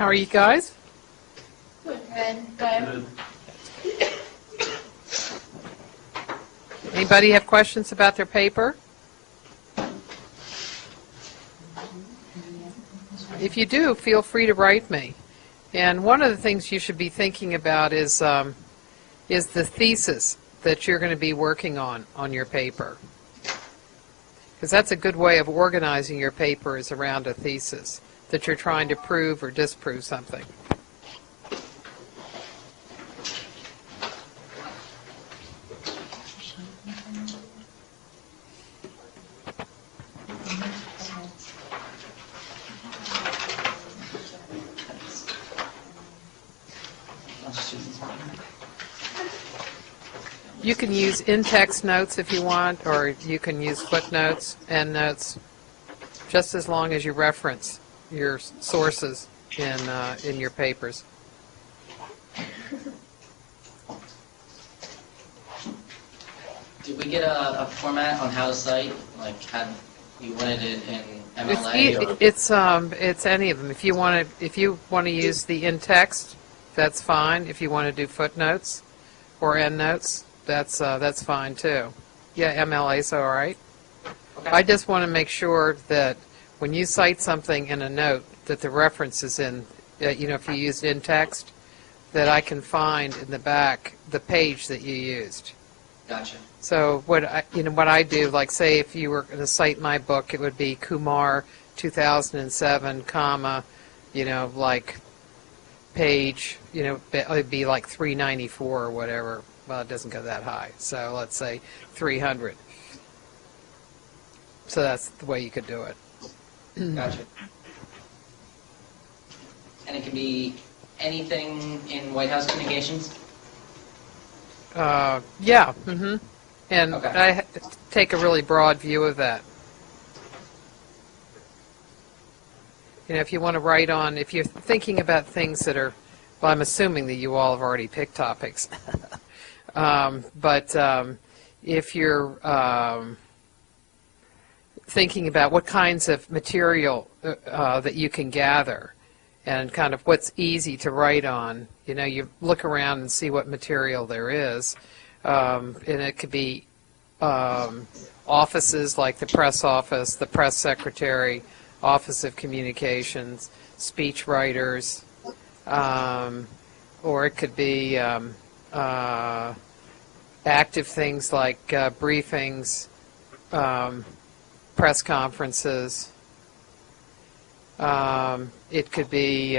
How are you guys? Good. Anybody have questions about their paper? If you do, feel free to write me. And one of the things you should be thinking about is the thesis that you're going to be working on your paper. Because that's a good way of organizing your paper, is around a thesis that you're trying to prove or disprove something. You can use in-text notes if you want, or you can use footnotes, endnotes, just as long as you reference your sources in your papers. Did we get a format on how to cite? Like, how you wanted it in MLA? It's any of them. If you want to use the in-text, that's fine. If you want to do footnotes or endnotes, that's fine too. Yeah, MLA's all right. Okay. I just want to make sure that when you cite something in a note, that the reference is in, if you used in text, that I can find in the back the page that you used. Gotcha. So what I do, like say if you were going to cite my book, it would be Kumar 2007, comma, like page, it'd be like 394 or whatever. Well, it doesn't go that high. So let's say 300. So that's the way you could do it. Gotcha. And it can be anything in White House communications? Yeah. Mm-hmm. And Okay. I take a really broad view of that. If you want to write on, if you're thinking about things that are, well, I'm assuming that you all have already picked topics. But if you're thinking about what kinds of material that you can gather and kind of what's easy to write on, you look around and see what material there is. And it could be offices like the press office, the press secretary, Office of Communications, speech writers, or it could be active things like briefings, press conferences. It could be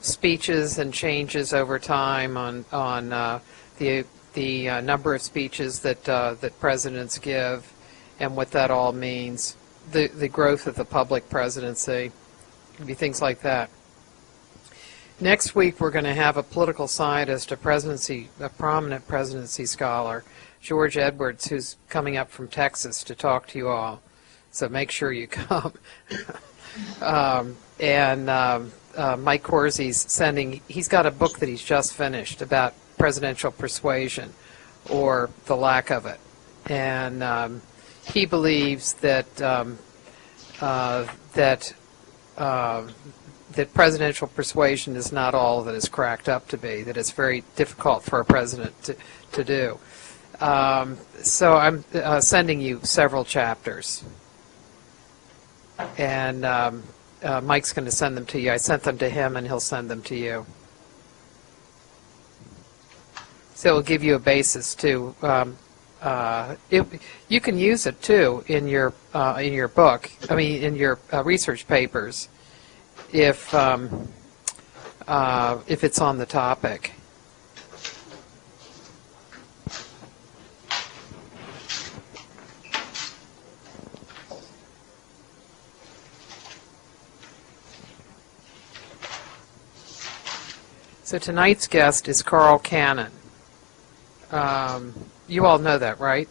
speeches and changes over time on the number of speeches that presidents give and what that all means. The growth of the public presidency. It could be things like that. Next week we're going to have a political scientist, a prominent presidency scholar, George Edwards, who's coming up from Texas to talk to you all. So make sure you come. Mike Corsi's he's got a book that he's just finished about presidential persuasion, or the lack of it. And he believes that that presidential persuasion is not all that it's cracked up to be, that it's very difficult for a president to do. So I'm sending you several chapters. And Mike's going to send them to you. I sent them to him, and he'll send them to you. So it'll give you a basis to. You can use it too in your book. I mean, in your research papers, if it's on the topic. So tonight's guest is Carl Cannon. You all know that, right?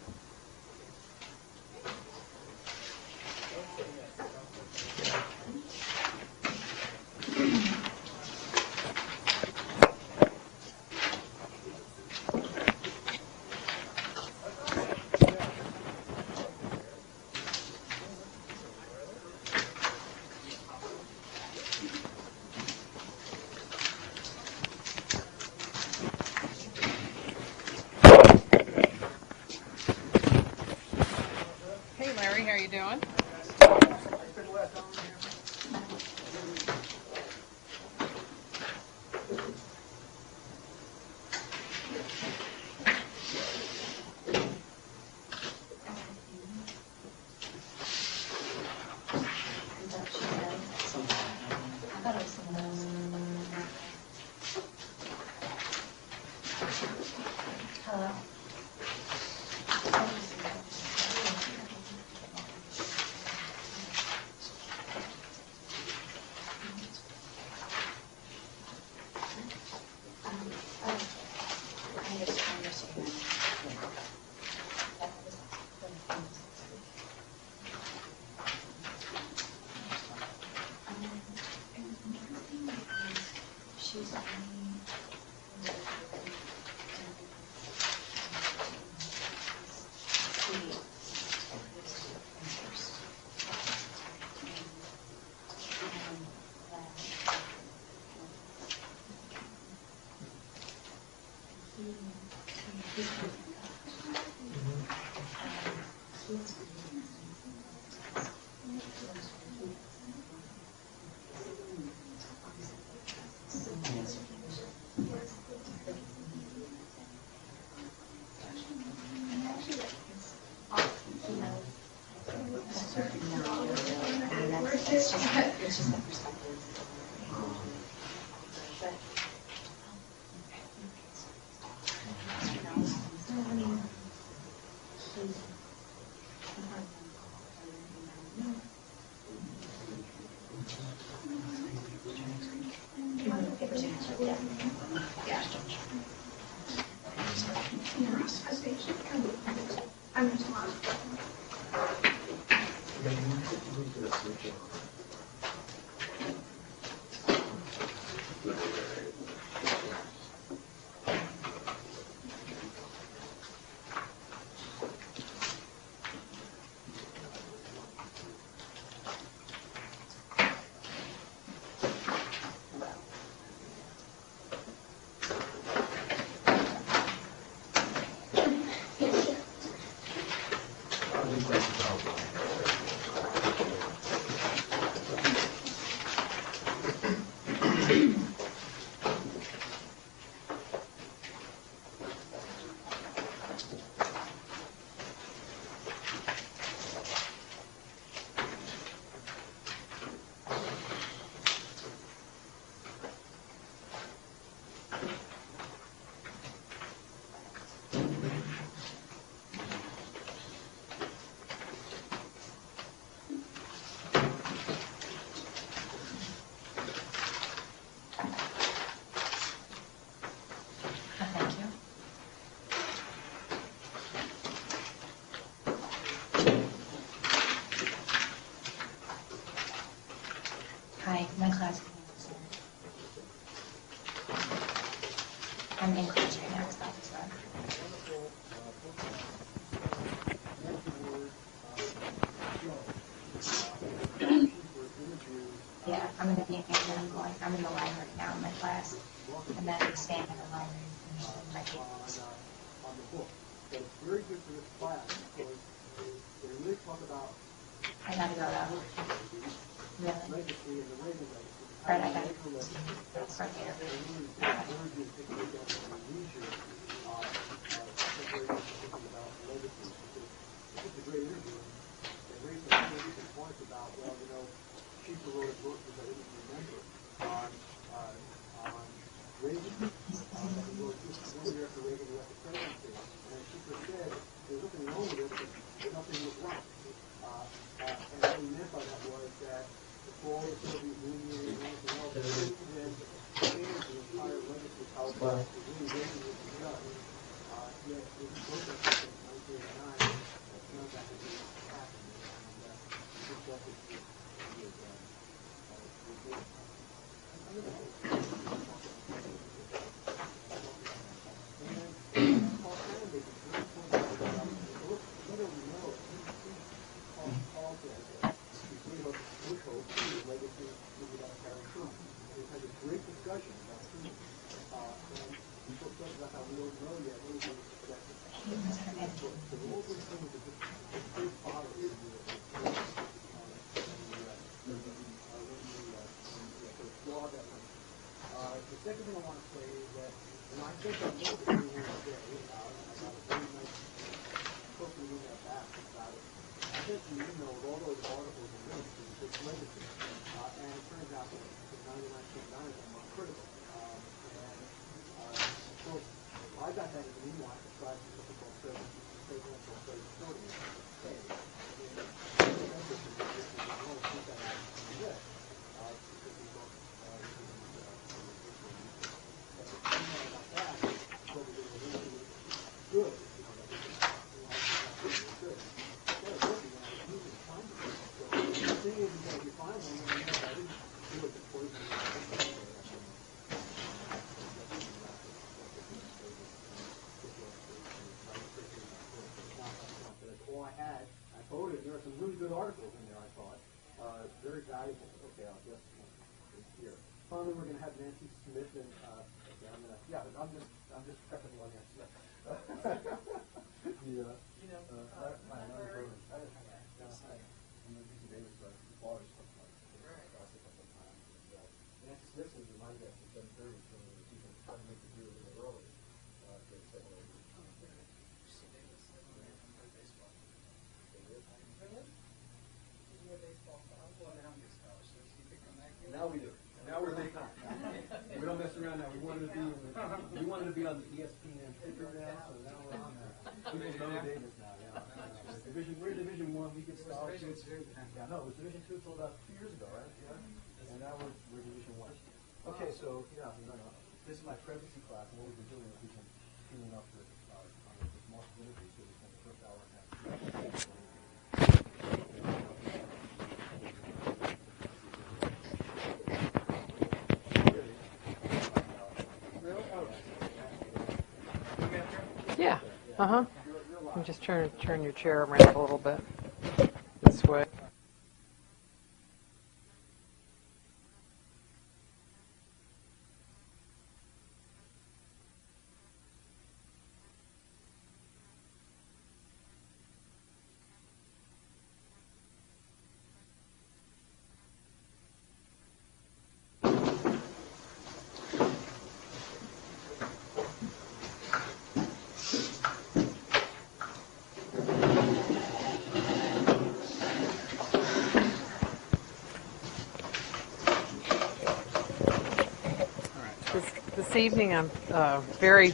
Hi, my class. I'm in class right now. Stop this one. Yeah, I'm going to be in here and I'm in the line right now in my class. And then I'm staying in the line and finishing my papers. It's very good for this class because they really talk about I gotta go though. Really? legacy and the Reagan legacy. Right, I gotta go. It's right here. It's a great interview. They raised some really good points about, well, you know, she wrote a book that I didn't remember on Reagan. It was just 1 year after Reagan left the presidency. And she said there's nothing wrong with it, but nothing was right. And what he meant by that was that the fall of the Soviet Union and everything else, then changed the entire legacy of how it was. It really Reagan was young. Yet it was protested in 1989. None of that had really happened. And I think that was good. The second thing I want to say is that, and I think I know that I got that as an email. I subscribed to something called Presidential Studies Reporting. All I had, I voted. There are some really good articles in there, I thought. Very valuable. Okay, I'll just it's here. Finally, we're going to have Nancy Smith and okay, I'm just prepping one answer. Nancy Smith is my guest at 7:30, so she's going to try to make it do a little early. Now we do. Now we're big time. We don't mess around now. We wanted to be on the ESPN ticker now, so now we're on there. People know Davis now. Yeah. We're Division I. We get scholarships. Yeah, no, it was Division II until about 2 years ago, right? Yeah. And now we're Division I. Okay, so this is my presidency class, and what we've been doing is we've been teaming up with Mark Winneby, so we spent the first hour and a half. Yeah. Uh-huh. And just turn your chair around a little bit this way. This evening, I'm very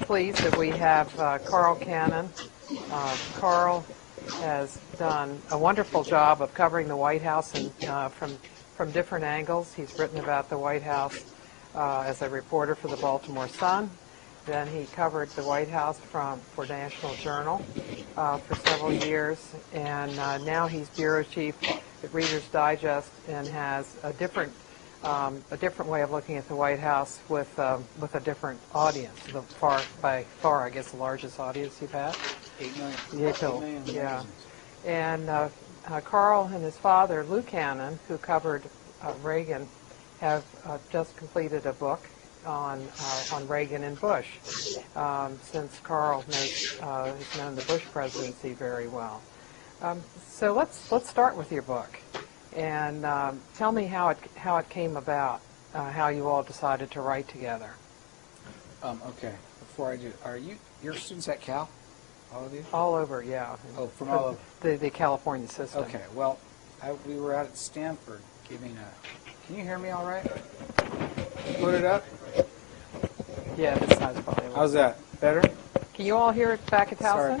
pleased that we have Carl Cannon. Carl has done a wonderful job of covering the White House and from different angles. He's written about the White House as a reporter for the Baltimore Sun. Then he covered the White House for National Journal for several years, and now he's bureau chief at Reader's Digest and has a different way of looking at the White House with a different audience. By far, I guess, the largest audience you've had. 8 million. 8 million, yeah. And Carl and his father, Lou Cannon, who covered Reagan, have just completed a book on Reagan and Bush, since Carl has known the Bush presidency very well. So let's start with your book. And tell me how it came about, how you all decided to write together. Okay. Before I do, you're students at Cal, all of you? All over, yeah. Oh, from all over the California system. Okay. Well, we were out at Stanford giving a. Can you hear me all right? Put it up. Yeah, this side's probably. How's that? Better? Can you all hear it back at Towson? Sorry.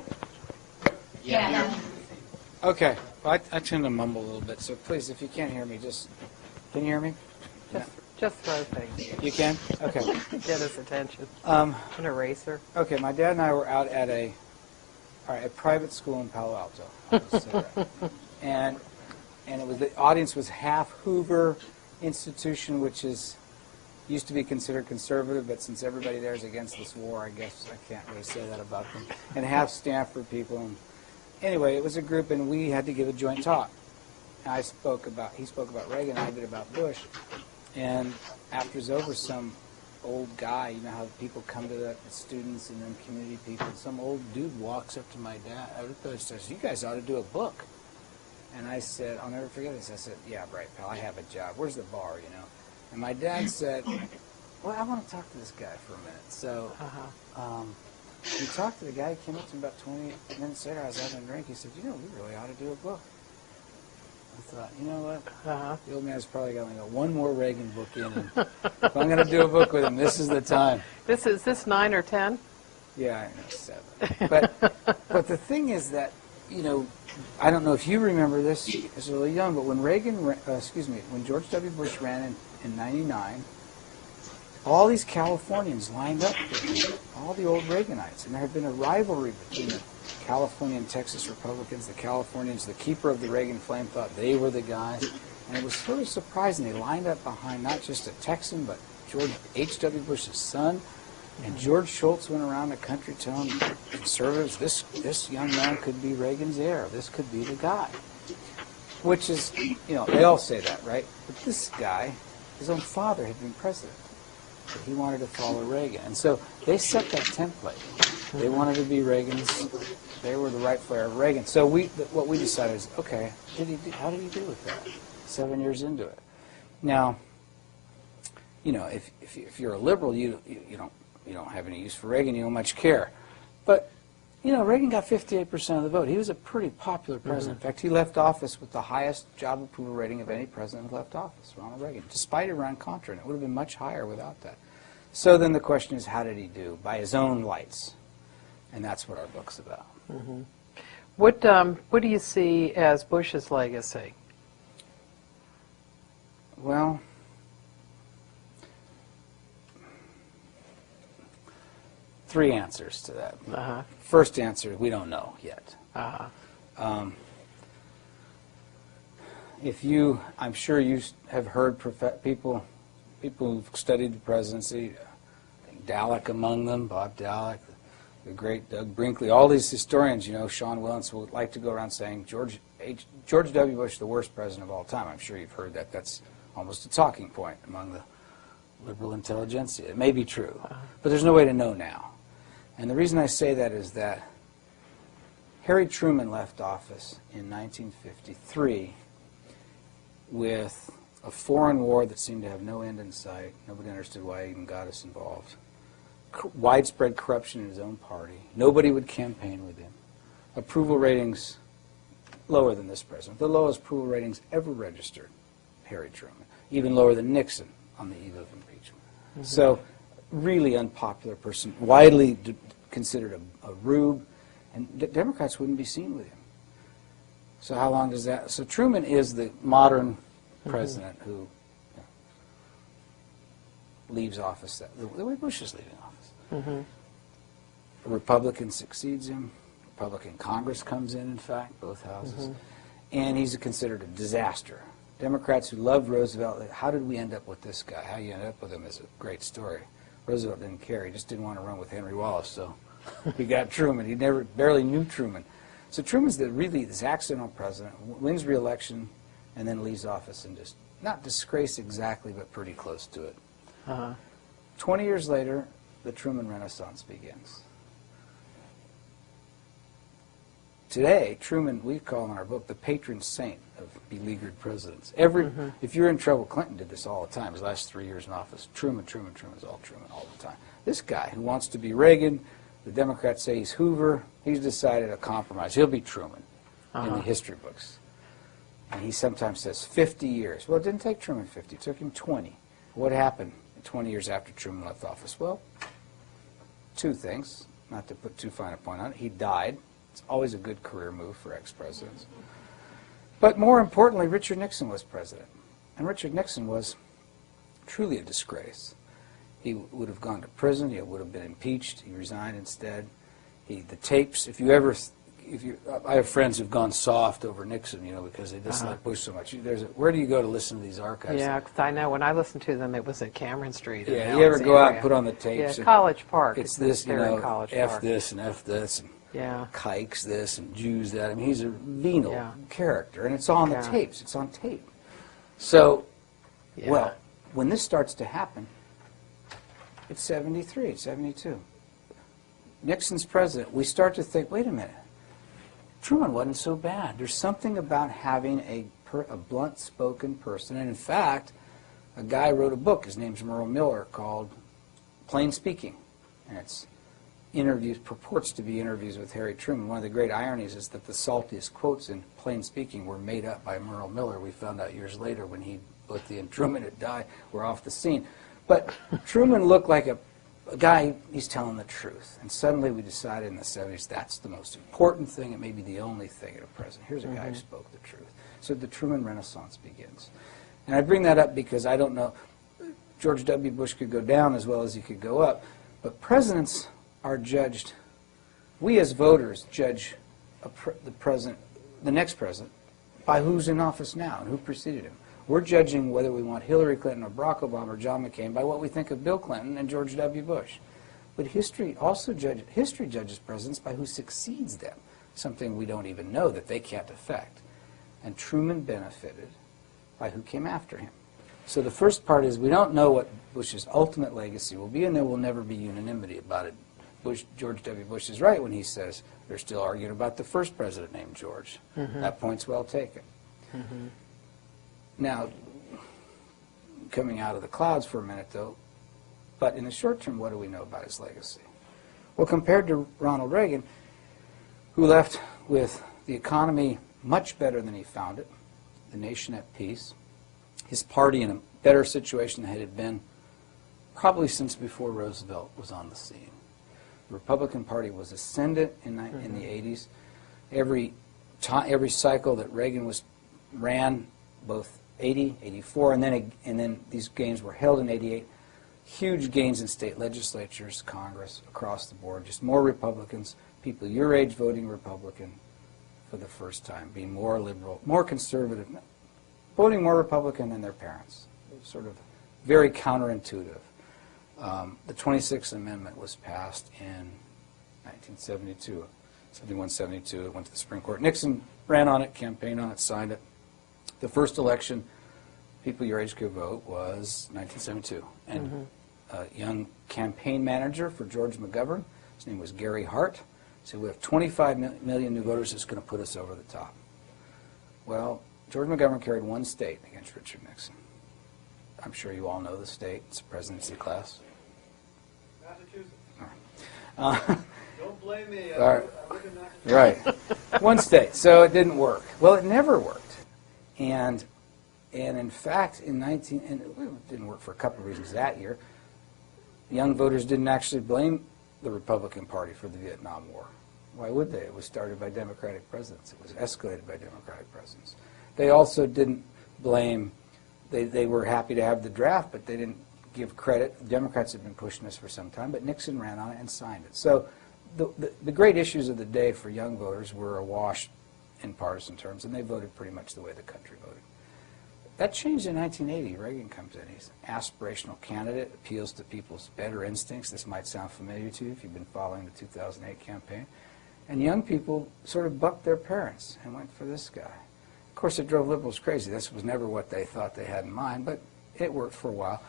Yeah. Okay. Well, I tend to mumble a little bit, so please, if you can't hear me, can you hear me? Just throw things. You can? Okay. Get his attention. An eraser. Okay, my dad and I were out at a private school in Palo Alto. I'll just say that. And the audience was half Hoover institution, which used to be considered conservative, but since everybody there is against this war, I guess I can't really say that about them. And half Stanford people. And anyway, it was a group, and we had to give a joint talk. And he spoke about Reagan, I did about Bush. And after it was over, some old guy, you know how people come to the students and then community people, some old dude walks up to my dad and says, "You guys ought to do a book." And I said, I'll never forget this. I said, "Yeah, right, pal, I have a job. Where's the bar, you know?" And my dad said, "Well, I want to talk to this guy for a minute." So we talked to the guy. He came up to me about 20 minutes later. I was having a drink. He said, "You know, we really ought to do a book." I thought, you know what? The old man's probably got one more Reagan book in him. If I'm going to do a book with him, this is the time. Is this 9 or 10? Yeah, I know, 7. But the thing is that, you know, I don't know if you remember this, it's really young, but when when George W. Bush ran in 99, all these Californians lined up with all the old Reaganites, and there had been a rivalry between the California and Texas Republicans. The Californians, the keeper of the Reagan flame, thought they were the guys, and it was sort of surprising. They lined up behind not just a Texan, but George H.W. Bush's son, and George Shultz went around the country telling conservatives, this young man could be Reagan's heir. This could be the guy. Which is, you know, they all say that, right? But this guy, his own father had been president. But he wanted to follow Reagan. And so they set that template. They wanted to be Reagan's. They were the rightful heir of Reagan. So what we decided is, okay, how did he do with that? 7 years into it. Now, you know, if you're a liberal, you don't have any use for Reagan. You don't much care. But, you know, Reagan got 58% of the vote. He was a pretty popular president. In fact, he left office with the highest job approval rating of any president who left office, Ronald Reagan, despite Iran-Contra. And it would have been much higher without that. So then the question is, how did he do? By his own lights. And that's what our book's about. What do you see as Bush's legacy? Well, three answers to that. First answer, we don't know yet. I'm sure you have heard people who've studied the presidency, I think Dallek among them, Bob Dallek, the great Doug Brinkley, all these historians, you know, Sean Wilentz would like to go around saying George W. Bush, the worst president of all time. I'm sure you've heard that. That's almost a talking point among the liberal intelligentsia. It may be true, but there's no way to know now. And the reason I say that is that Harry Truman left office in 1953 with a foreign war that seemed to have no end in sight. Nobody understood why he even got us involved. Widespread corruption in his own party. Nobody would campaign with him. Approval ratings lower than this president. The lowest approval ratings ever registered, Harry Truman. Even lower than Nixon on the eve of impeachment. So, really unpopular person, widely considered a rube, and Democrats wouldn't be seen with him. So how long does that... So Truman is the modern president who leaves office the way Bush is leaving office. A Republican succeeds him. Republican Congress comes in fact, both houses. And he's considered a disaster. Democrats who loved Roosevelt, how did we end up with this guy? How you end up with him is a great story. Roosevelt didn't care. He just didn't want to run with Henry Wallace, so we got Truman. He barely knew Truman. So Truman's really this accidental president, wins re-election, and then leaves office and just, not disgrace exactly, but pretty close to it. 20 years later, the Truman Renaissance begins. Today, Truman, we call in our book the patron saint of beleaguered presidents. If you're in trouble, Clinton did this all the time. His last 3 years in office, Truman is all Truman all the time. This guy who wants to be Reagan, the Democrats say he's Hoover, he's decided a compromise. He'll be Truman in the history books. And he sometimes says 50 years. Well, it didn't take Truman 50, it took him 20. What happened 20 years after Truman left office? Well, two things, not to put too fine a point on it. He died. It's always a good career move for ex-presidents. But more importantly, Richard Nixon was president. And Richard Nixon was truly a disgrace. He would have gone to prison. He would have been impeached. He resigned instead. The tapes, I have friends who've gone soft over Nixon, you know, because they dislike Bush so much. Where do you go to listen to these archives? Yeah, 'cause I know when I listened to them, it was at Cameron Street. Yeah, you ever go out and put on the tapes? Yeah, College Park. It's this, you know, F Park. this and F this, and yeah. Kikes this and Jews that. I mean, he's a venal character, and it's on the tapes. It's on tape. So, well, when this starts to happen, it's 73, it's 72. Nixon's president. We start to think, wait a minute, Truman wasn't so bad. There's something about having a blunt-spoken person, and in fact, a guy wrote a book, his name's Merle Miller, called Plain Speaking, and it's purports to be interviews with Harry Truman. One of the great ironies is that the saltiest quotes in Plain Speaking were made up by Merle Miller. We found out years later when both he and Truman had died, were off the scene. But Truman looked like a a guy, he's telling the truth. And suddenly we decided in the 70s that's the most important thing. It may be the only thing in a president. Here's a guy who spoke the truth. So the Truman Renaissance begins. And I bring that up because I don't know, George W. Bush could go down as well as he could go up, but presidents are judged, we as voters judge the next president by who's in office now and who preceded him. We're judging whether we want Hillary Clinton or Barack Obama or John McCain by what we think of Bill Clinton and George W. Bush. But history judges presidents by who succeeds them, something we don't even know that they can't affect. And Truman benefited by who came after him. So the first part is we don't know what Bush's ultimate legacy will be, and there will never be unanimity about it. George W. Bush is right when he says they're still arguing about the first president named George. That point's well taken. Now, coming out of the clouds for a minute, though, but in the short term, what do we know about his legacy? Well, compared to Ronald Reagan, who left with the economy much better than he found it, the nation at peace, his party in a better situation than it had been probably since before Roosevelt was on the scene. The Republican Party was ascendant in the 80s. Every cycle that Reagan ran, both 80, 84, and then these gains were held in 88. Huge gains in state legislatures, Congress, across the board. Just more Republicans, people your age voting Republican for the first time, being more liberal, more conservative, voting more Republican than their parents. Sort of very counterintuitive. The 26th Amendment was passed in 1972, 71, 72. It went to the Supreme Court. Nixon ran on it, campaigned on it, signed it. The first election people your age could vote was 1972. And a young campaign manager for George McGovern, his name was Gary Hart, said we have 25 million new voters that's going to put us over the top. Well, George McGovern carried one state against Richard Nixon. I'm sure you all know the state. It's a presidency class. Massachusetts. Don't blame me. All right. I live in Massachusetts. Right. One state. So it didn't work. Well, it never worked. And in fact, and it didn't work for a couple of reasons that year. Young voters didn't actually blame the Republican Party for the Vietnam War. Why would they? It was started by Democratic presidents. It was escalated by Democratic presidents. They also didn't blame, they were happy to have the draft, but they didn't give credit. The Democrats had been pushing this for some time, but Nixon ran on it and signed it. So the great issues of the day for young voters were awash in partisan terms, and they voted pretty much the way the country voted. That changed in 1980. Reagan comes in. He's an aspirational candidate, appeals to people's better instincts. This might sound familiar to you if you've been following the 2008 campaign. And young people sort of bucked their parents and went for this guy. Of course, it drove liberals crazy. This was never what they thought they had in mind, but it worked for a while.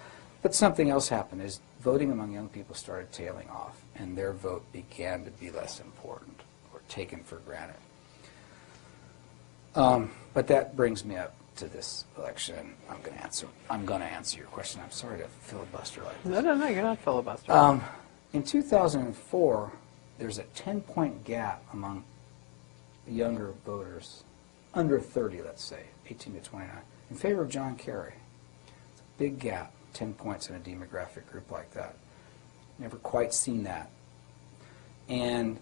But something else happened is voting among young people started tailing off, and their vote began to be less important or taken for granted. But that brings me up to this election. I'm going to answer your question. I'm sorry to filibuster like this. No, you're not filibustering. In 2004, there's a 10-point gap among younger voters, under 30, let's say, 18 to 29, in favor of John Kerry. It's a big gap, 10 points in a demographic group like that. Never quite seen that. And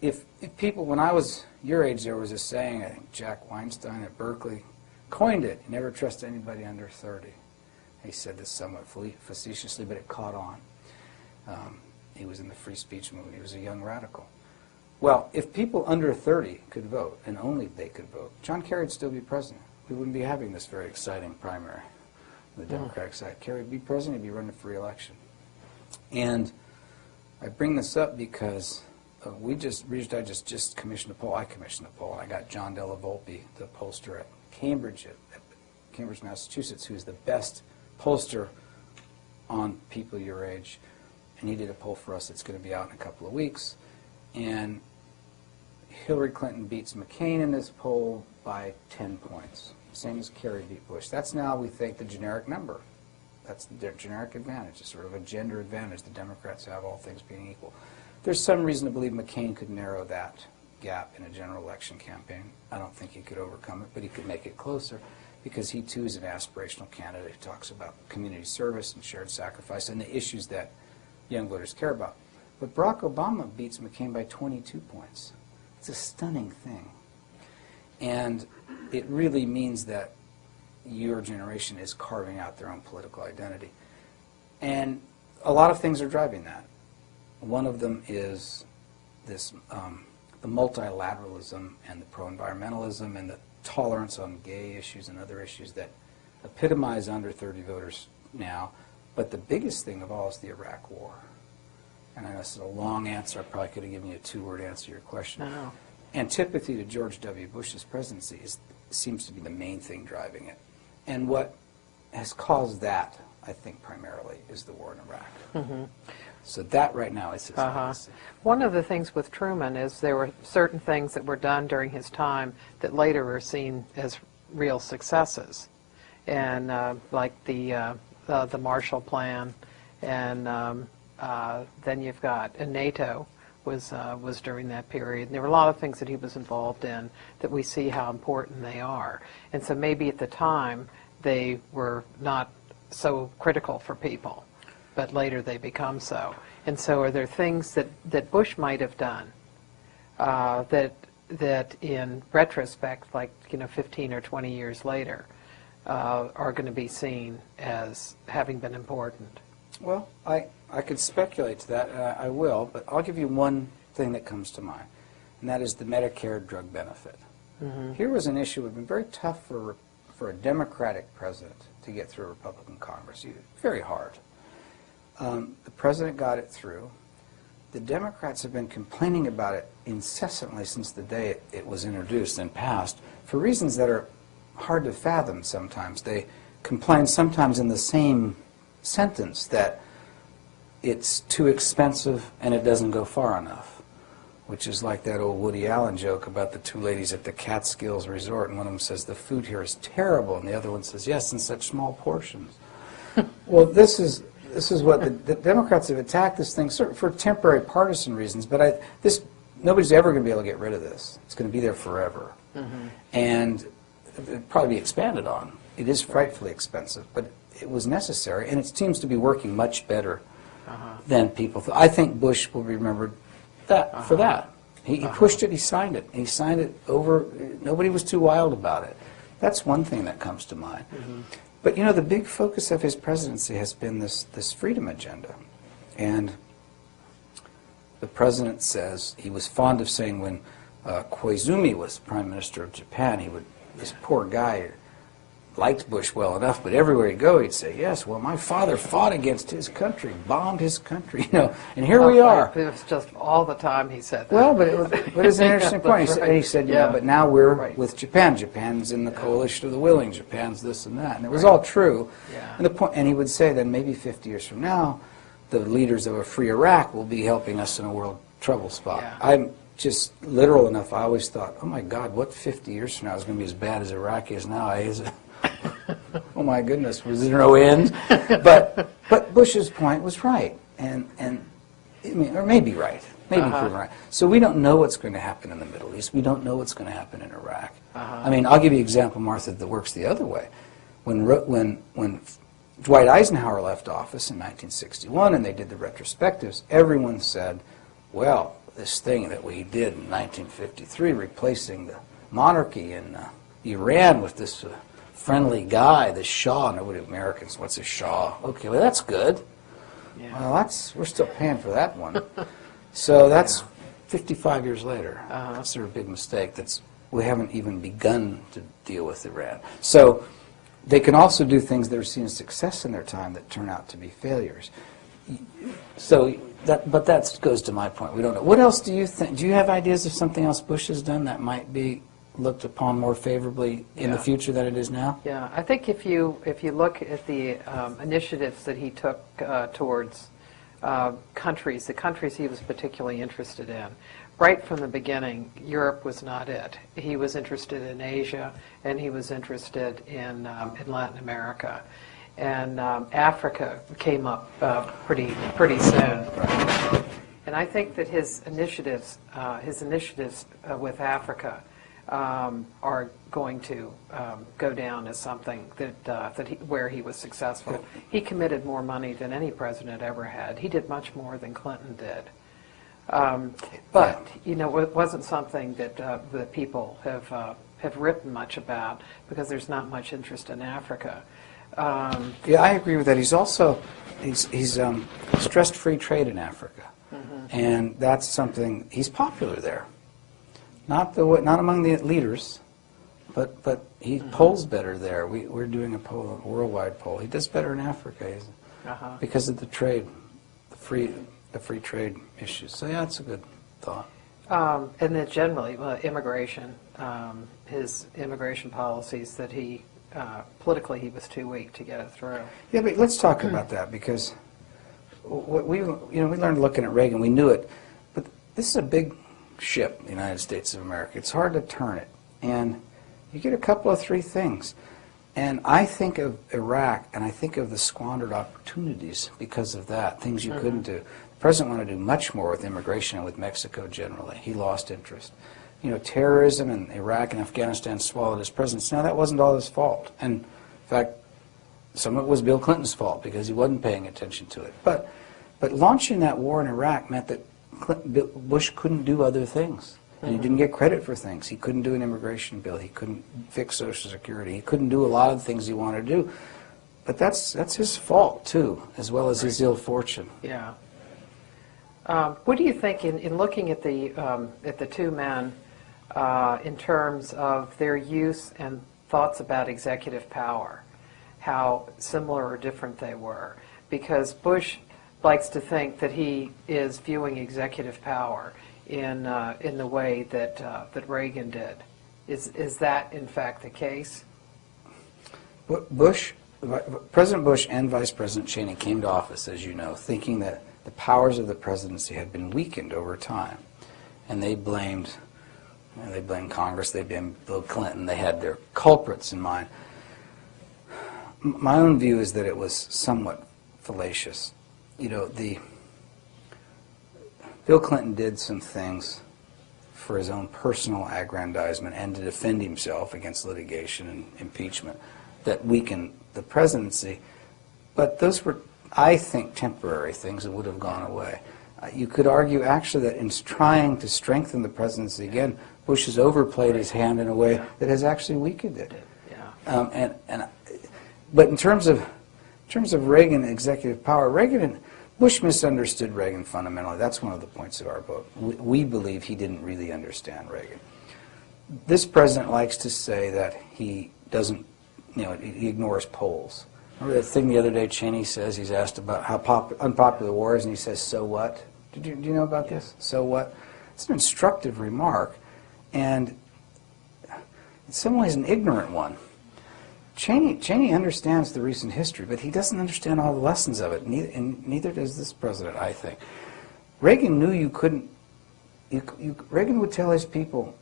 if people, when I was your age, there was a saying, I think Jack Weinstein at Berkeley coined it, you never trust anybody under 30. He said this somewhat facetiously, but it caught on. He was in the free speech movement. He was a young radical. Well, if people under 30 could vote, and only they could vote, John Kerry would still be president. We wouldn't be having this very exciting primary on the Democratic side. Kerry would be president, he'd be running for re-election. And I bring this up because I just commissioned a poll. I commissioned a poll. I got John Della Volpe, the pollster at Cambridge, Massachusetts, who's the best pollster on people your age. And he did a poll for us that's going to be out in a couple of weeks. And Hillary Clinton beats McCain in this poll by 10 points. Same as Kerry beat Bush. That's now, we think, the generic number. That's their generic advantage. It's sort of a gender advantage the Democrats have, all things being equal. There's some reason to believe McCain could narrow that gap in a general election campaign. I don't think he could overcome it, but he could make it closer because he, too, is an aspirational candidate who talks about community service and shared sacrifice and the issues that young voters care about. But Barack Obama beats McCain by 22 points. It's a stunning thing. And it really means that your generation is carving out their own political identity. And a lot of things are driving that. One of them is this, the multilateralism and the pro-environmentalism and the tolerance on gay issues and other issues that epitomize under 30 voters now. But the biggest thing of all is the Iraq War. And I know this is a long answer. I probably could have given you a two-word answer to your question. No. Antipathy to George W. Bush's presidency seems to be the main thing driving it. And what has caused that, I think, primarily, is the war in Iraq. Mm-hmm. So that right now is his legacy. One of the things with Truman is there were certain things that were done during his time that later were seen as real successes, and like the Marshall Plan, and then you've got NATO was during that period. And there were a lot of things that he was involved in that we see how important they are, and so maybe at the time they were not so critical for people, but later they become so. And so are there things that Bush might have done that in retrospect, like 15 or 20 years later, are going to be seen as having been important? Well, I could speculate to that, and I will, but I'll give you one thing that comes to mind, and that is the Medicare drug benefit. Mm-hmm. Here was an issue that would have been very tough for a Democratic president to get through a Republican Congress. Very hard. The president got it through. The Democrats have been complaining about it incessantly since the day it was introduced and passed for reasons that are hard to fathom sometimes. They complain sometimes in the same sentence that it's too expensive and it doesn't go far enough, which is like that old Woody Allen joke about the two ladies at the Catskills Resort, and one of them says, "The food here is terrible," and the other one says, "Yes, in such small portions." Well, this is what the Democrats have attacked this thing for temporary partisan reasons, but nobody's ever going to be able to get rid of this. It's going to be there forever. Mm-hmm. And it'll probably be expanded on. It is frightfully expensive, but it was necessary, and it seems to be working much better than people thought. I think Bush will be remembered for that. He pushed it, he signed it. He signed it over, nobody was too wild about it. That's one thing that comes to mind. Mm-hmm. But the big focus of his presidency has been this freedom agenda. And the president says, he was fond of saying when Koizumi was prime minister of Japan, this poor guy liked Bush well enough, but everywhere he'd go, he'd say, "Yes, well, my father fought against his country, bombed his country, and here we are." It was just all the time he said that. Well, but it's an interesting point. He said, but now we're with Japan. Japan's in the coalition of the willing. Japan's this and that. And it was all true. Yeah. And he would say that maybe 50 years from now, the leaders of a free Iraq will be helping us in a world trouble spot. Yeah. I'm just literal enough. I always thought, oh, my God, what 50 years from now is going to be as bad as Iraq is now? Oh my goodness, was there no end? But Bush's point was right, and or maybe right, maybe proven right. So we don't know what's going to happen in the Middle East. We don't know what's going to happen in Iraq. I mean, I'll give you an example, Martha, that works the other way. When Dwight Eisenhower left office in 1961, and they did the retrospectives, everyone said, "Well, this thing that we did in 1953, replacing the monarchy in Iran with this." Friendly guy, the Shah. Nobody Americans, what's a Shah? Okay, well, that's good. Yeah. Well, we're still paying for that one. So that's 55 years later. That's sort of a big mistake. We haven't even begun to deal with Iran. So they can also do things that are seen as success in their time that turn out to be failures. So but that goes to my point. We don't know. What else do you think? Do you have ideas of something else Bush has done that might be looked upon more favorably in the future than it is now? Yeah, I think if you look at the initiatives that he took towards the countries he was particularly interested in, right from the beginning, Europe was not it. He was interested in Asia, and he was interested in Latin America, and Africa came up pretty soon. And I think that his initiatives with Africa are going to go down as something where he was successful. He committed more money than any president ever had. He did much more than Clinton did. But it wasn't something that the people have written much about because there's not much interest in Africa. Yeah, I agree with that. He's also he's stressed free trade in Africa, and that's something he's popular there. Not among the leaders, but he polls better there. We're doing a poll, a worldwide poll. He does better in Africa because of the trade, the free trade issues. So yeah, it's a good thought. And then generally, immigration, his immigration policies that politically he was too weak to get it through. Yeah, but let's talk about that because we learned looking at Reagan, we knew it, but this is a big ship, the United States of America. It's hard to turn it, and you get a couple of three things. And I think of Iraq, and I think of the squandered opportunities because of that, things you couldn't do. The president wanted to do much more with immigration and with Mexico generally. He lost interest. Terrorism in Iraq and Afghanistan swallowed his presidency. Now, that wasn't all his fault. And, in fact, some of it was Bill Clinton's fault because he wasn't paying attention to it. But launching that war in Iraq meant that Bush couldn't do other things. And he didn't get credit for things. He couldn't do an immigration bill. He couldn't fix Social Security. He couldn't do a lot of the things he wanted to do. But that's his fault, too, as well as his ill fortune. Yeah. What do you think in looking at the two men in terms of their use and thoughts about executive power, how similar or different they were? Because Bush likes to think that he is viewing executive power in the way that Reagan did. Is that in fact the case? President Bush and Vice President Cheney came to office, as you know, thinking that the powers of the presidency had been weakened over time, and they blamed Congress, they blamed Bill Clinton. They had their culprits in mind. My own view is that it was somewhat fallacious. Bill Clinton did some things for his own personal aggrandizement and to defend himself against litigation and impeachment that weakened the presidency. But those were, I think, temporary things that would have gone away. You could argue, actually, that in trying to strengthen the presidency again, Bush has overplayed his hand in a way that has actually weakened it. Yeah. But in terms of Reagan and executive power, Bush misunderstood Reagan fundamentally. That's one of the points of our book. We believe he didn't really understand Reagan. This president likes to say that he doesn't, he ignores polls. Remember that thing the other day Cheney says, he's asked about how unpopular war is, and he says, so what? Do you know about this? So what? It's an instructive remark, and in some ways an ignorant one. Cheney understands the recent history, but he doesn't understand all the lessons of it, and neither does this president, I think. Reagan knew you couldn't, Reagan would tell his people,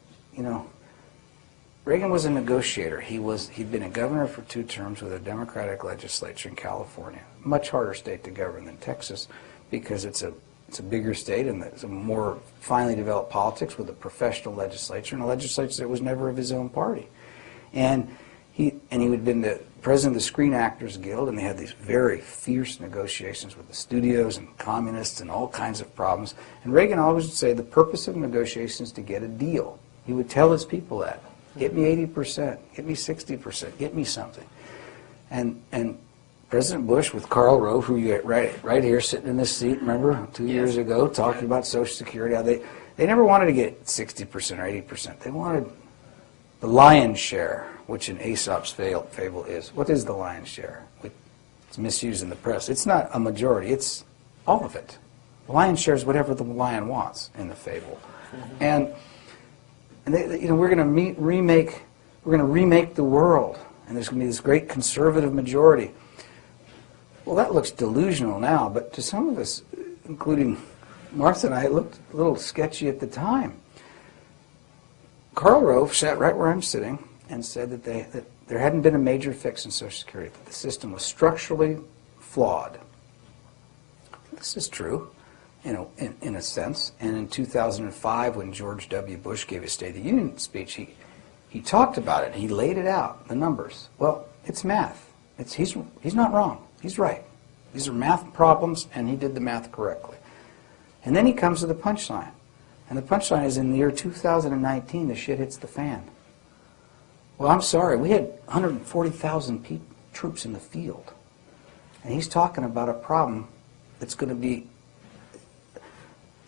Reagan was a negotiator. He'd been a governor for 2 terms with a Democratic legislature in California. Much harder state to govern than Texas because it's a bigger state and it's a more finely developed politics with a professional legislature and a legislature that was never of his own party. And he had been the president of the Screen Actors Guild, and they had these very fierce negotiations with the studios and communists and all kinds of problems. And Reagan always would say the purpose of negotiations is to get a deal. He would tell his people that. Get me 80%, get me 60%, get me something. And President Bush with Karl Rove, who you right here sitting in this seat, remember, 2 years ago, talking about Social Security, how they never wanted to get 60% or 80%. They wanted the lion's share, which in Aesop's fable is. What is the lion's share? It's misused in the press. It's not a majority. It's all of it. The lion's share is whatever the lion wants in the fable. And we're going to remake the world, and there's going to be this great conservative majority. Well, that looks delusional now, but to some of us, including Martha and I, it looked a little sketchy at the time. Karl Rove sat right where I'm sitting and said that there hadn't been a major fix in Social Security, that the system was structurally flawed. This is true, in a sense. And in 2005, when George W. Bush gave his State of the Union speech, he talked about it. He laid it out, the numbers. Well, it's math. He's not wrong. He's right. These are math problems, and he did the math correctly. And then he comes to the punchline. And the punchline is in the year 2019, the shit hits the fan. Well, I'm sorry. We had 140,000 troops in the field. And he's talking about a problem that's going to be...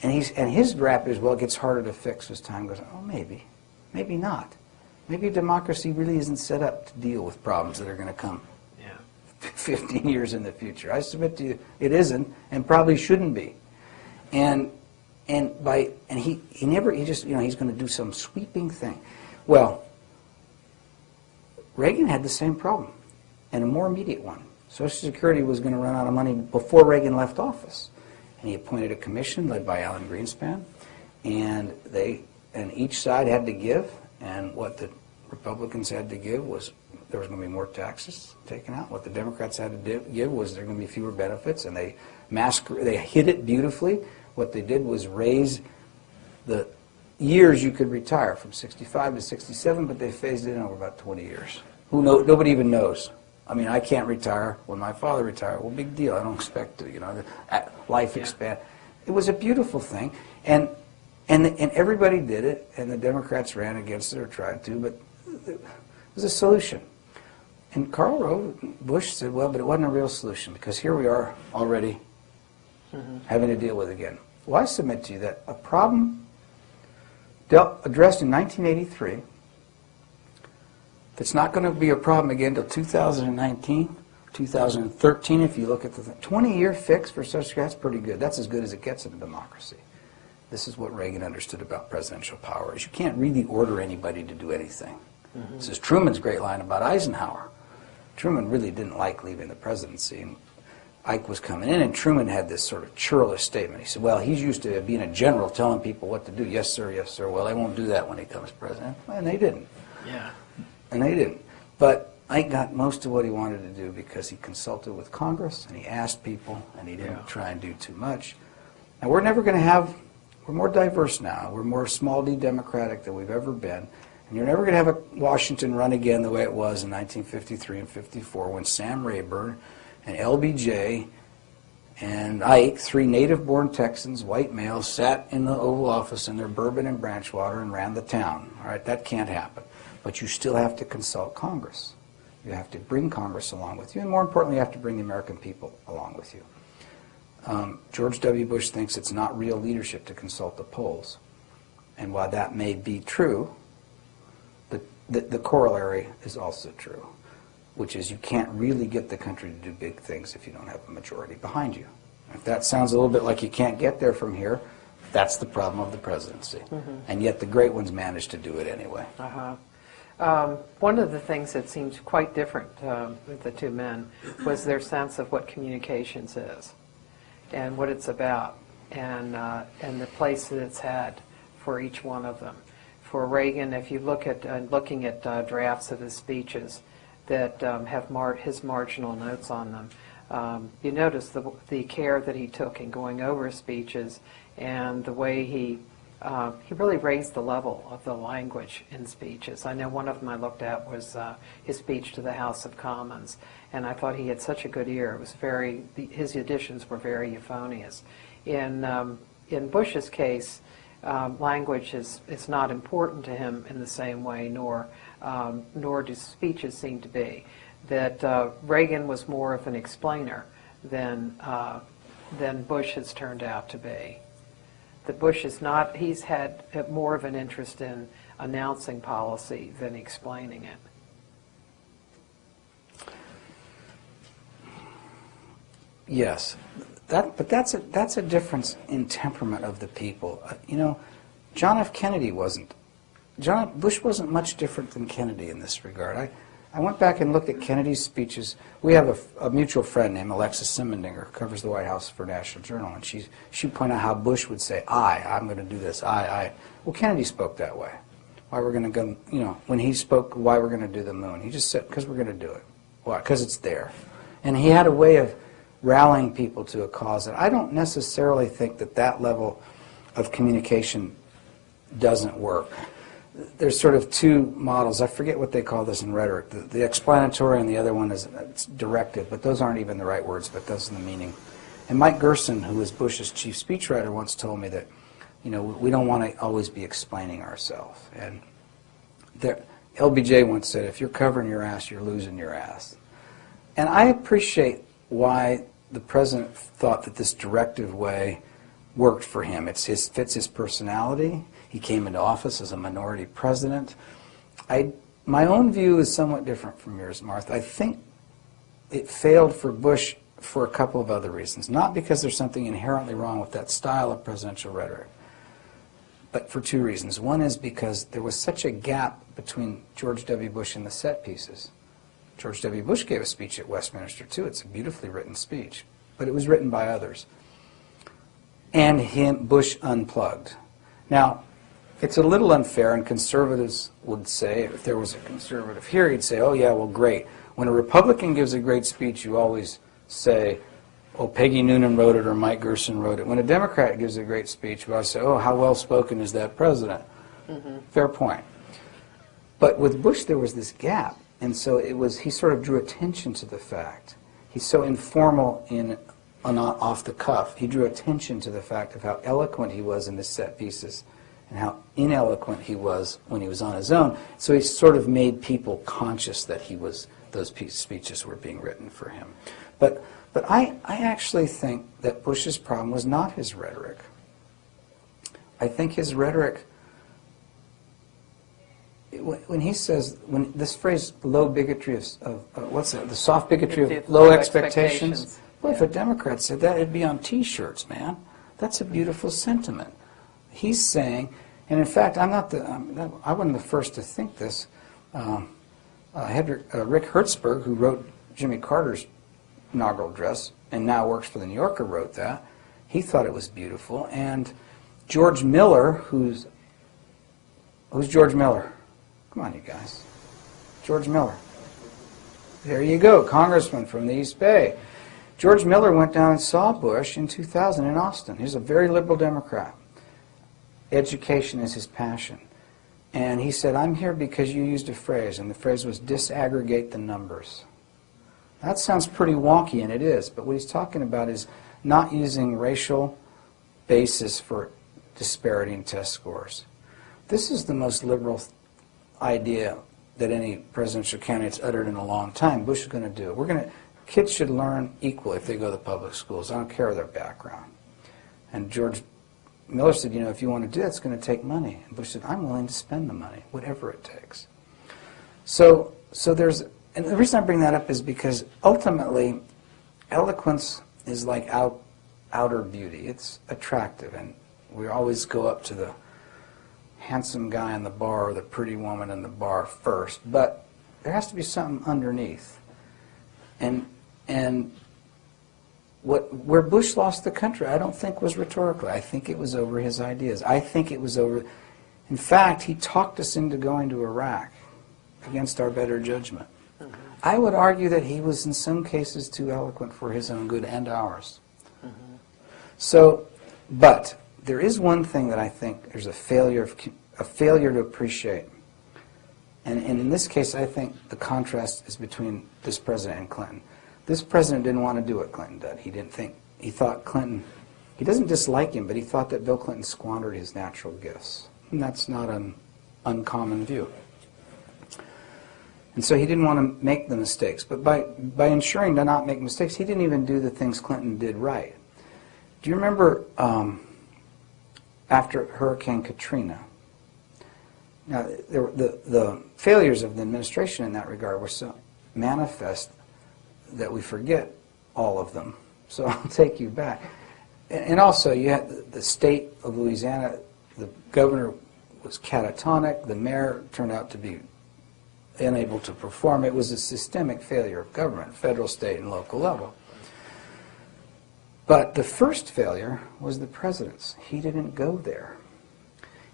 And his rap is, well, it gets harder to fix as time goes on. Oh, maybe. Maybe not. Maybe democracy really isn't set up to deal with problems that are going to come 15 years in the future. I submit to you, it isn't, and probably shouldn't be. And he just, you know, he's going to do some sweeping thing. Well, Reagan had the same problem, and a more immediate one. Social Security was going to run out of money before Reagan left office. And he appointed a commission led by Alan Greenspan, and each side had to give, and what the Republicans had to give was there was going to be more taxes taken out. What the Democrats had to give was there were going to be fewer benefits, and they hid it beautifully. What they did was raise the years you could retire from 65 to 67, but they phased it in over about 20 years. Nobody even knows. I mean, I can't retire when my father retired. Well, big deal. I don't expect to, you know, life expand. It was a beautiful thing, and everybody did it, and the Democrats ran against it or tried to, but it was a solution. And Bush said, well, but it wasn't a real solution, because here we are already having to deal with it again. Well, I submit to you that a problem addressed in 1983 that's not going to be a problem again until 2019, 2013, if you look at the 20-year fix for Social Security, that's pretty good. That's as good as it gets in a democracy. This is what Reagan understood about presidential power, is you can't really order anybody to do anything. This is Truman's great line about Eisenhower. Truman really didn't like leaving the presidency, and Ike was coming in, and Truman had this sort of churlish statement. He said, well, he's used to being a general telling people what to do. Yes, sir, yes, sir. Well, they won't do that when he comes president. And they didn't. Yeah. And they didn't. But Ike got most of what he wanted to do because he consulted with Congress, and he asked people, and he didn't try and do too much. And we're never going to have, we're more diverse now. We're more small d democratic than we've ever been. And you're never going to have a Washington run again the way it was in 1953 and 54 when Sam Rayburn and LBJ and Ike, three native-born Texans, white males, sat in the Oval Office in their bourbon and branch water and ran the town. All right, that can't happen. But you still have to consult Congress. You have to bring Congress along with you, and more importantly, you have to bring the American people along with you. George W. Bush thinks it's not real leadership to consult the polls. And while that may be true, the corollary is also true, which is you can't really get the country to do big things if you don't have a majority behind you. If that sounds a little bit like you can't get there from here, that's the problem of the presidency. And yet the great ones managed to do it anyway. One of the things that seems quite different with the two men was their sense of what communications is and what it's about, and the place that it's had for each one of them. For Reagan, if you look at looking at drafts of his speeches that have his marginal notes on them, you notice the care that he took in going over speeches and the way he really raised the level of the language in speeches. I know one of them I looked at was his speech to the House of Commons, and I thought he had such a good ear. It was his additions were very euphonious. In Bush's case, language is not important to him in the same way, nor do speeches seem to be. That Reagan was more of an explainer than Bush has turned out to be. That Bush is not, he's had more of an interest in announcing policy than explaining it. Yes, but that's a difference in temperament of the people. You know, Bush wasn't much different than Kennedy in this regard. I went back and looked at Kennedy's speeches. We have a mutual friend named Alexis Simendinger who covers the White House for National Journal, and she'd point out how Bush would say, I'm going to do this, I. Well, Kennedy spoke that way. Why we're going to go, you know, when he spoke why we're going to do the moon, he just said, because we're going to do it. Why? Because it's there. And he had a way of rallying people to a cause. And I don't necessarily think that level of communication doesn't work. there's sort of two models. I forget what they call this in rhetoric. The explanatory and the other one is it's directive, but those aren't even the right words, but those are the meaning. And Mike Gerson, who was Bush's chief speechwriter, once told me that, you know, we don't want to always be explaining ourselves. And LBJ once said, if you're covering your ass, you're losing your ass. And I appreciate why the president thought that this directive way worked for him. It fits his personality. He came into office as a minority president. My own view is somewhat different from yours, Martha. I think it failed for Bush for a couple of other reasons. Not because there's something inherently wrong with that style of presidential rhetoric, but for two reasons. One is because there was such a gap between George W. Bush and the set pieces. George W. Bush gave a speech at Westminster, too. It's a beautifully written speech, but it was written by others. And Bush unplugged. Now, it's a little unfair, and conservatives would say, if there was a conservative here, he'd say, oh, yeah, well, great. When a Republican gives a great speech, you always say, oh, Peggy Noonan wrote it or Mike Gerson wrote it. When a Democrat gives a great speech, we always say, oh, how well-spoken is that president? Mm-hmm. Fair point. But with Bush, there was this gap, and so he sort of drew attention to the fact. He's so informal off the cuff. He drew attention to the fact of how eloquent he was in the set pieces and how ineloquent he was when he was on his own. So he sort of made people conscious that those speeches were being written for him. But I actually think that Bush's problem was not his rhetoric. I think his rhetoric, when he says, when this phrase, low bigotry what's it, the soft bigotry of low expectations. Well, if a Democrat said that, it'd be on T-shirts, man. That's a beautiful sentiment. He's saying, and in fact, I wasn't the first to think this. Rick Hertzberg, who wrote Jimmy Carter's inaugural address and now works for the New Yorker, wrote that. He thought it was beautiful. And George Miller, who's George Miller? Come on, you guys. George Miller. There you go, congressman from the East Bay. George Miller went down and saw Bush in 2000 in Austin. He's a very liberal Democrat. Education is his passion. And he said, I'm here because you used a phrase, and the phrase was disaggregate the numbers. That sounds pretty wonky, and it is, but what he's talking about is not using racial basis for disparity in test scores. This is the most liberal idea that any presidential candidate's uttered in a long time. Bush is going to do it. Kids should learn equally if they go to public schools. I don't care their background. And George Miller said, you know, if you want to do that, it's going to take money. And Bush said, I'm willing to spend the money, whatever it takes. So there's, and the reason I bring that up is because ultimately, eloquence is like outer beauty. It's attractive, and we always go up to the handsome guy in the bar or the pretty woman in the bar first, but there has to be something underneath. And where Bush lost the country, I don't think was rhetorically. I think it was over his ideas. I think it was over, in fact, he talked us into going to Iraq against our better judgment. Mm-hmm. I would argue that he was in some cases too eloquent for his own good and ours. Mm-hmm. So, but there is one thing that I think there's a failure to appreciate. And in this case, I think the contrast is between this president and Clinton. This president didn't want to do what Clinton did. He thought Clinton, he doesn't dislike him, but he thought that Bill Clinton squandered his natural gifts. And that's not an uncommon view. And so he didn't want to make the mistakes. But by ensuring to not make mistakes, he didn't even do the things Clinton did right. Do you remember after Hurricane Katrina? Now, the failures of the administration in that regard were so manifest that we forget all of them. So I'll take you back. And also, you had the state of Louisiana, the governor was catatonic, the mayor turned out to be unable to perform. It was a systemic failure of government, federal, state, and local level. But the first failure was the president's. He didn't go there.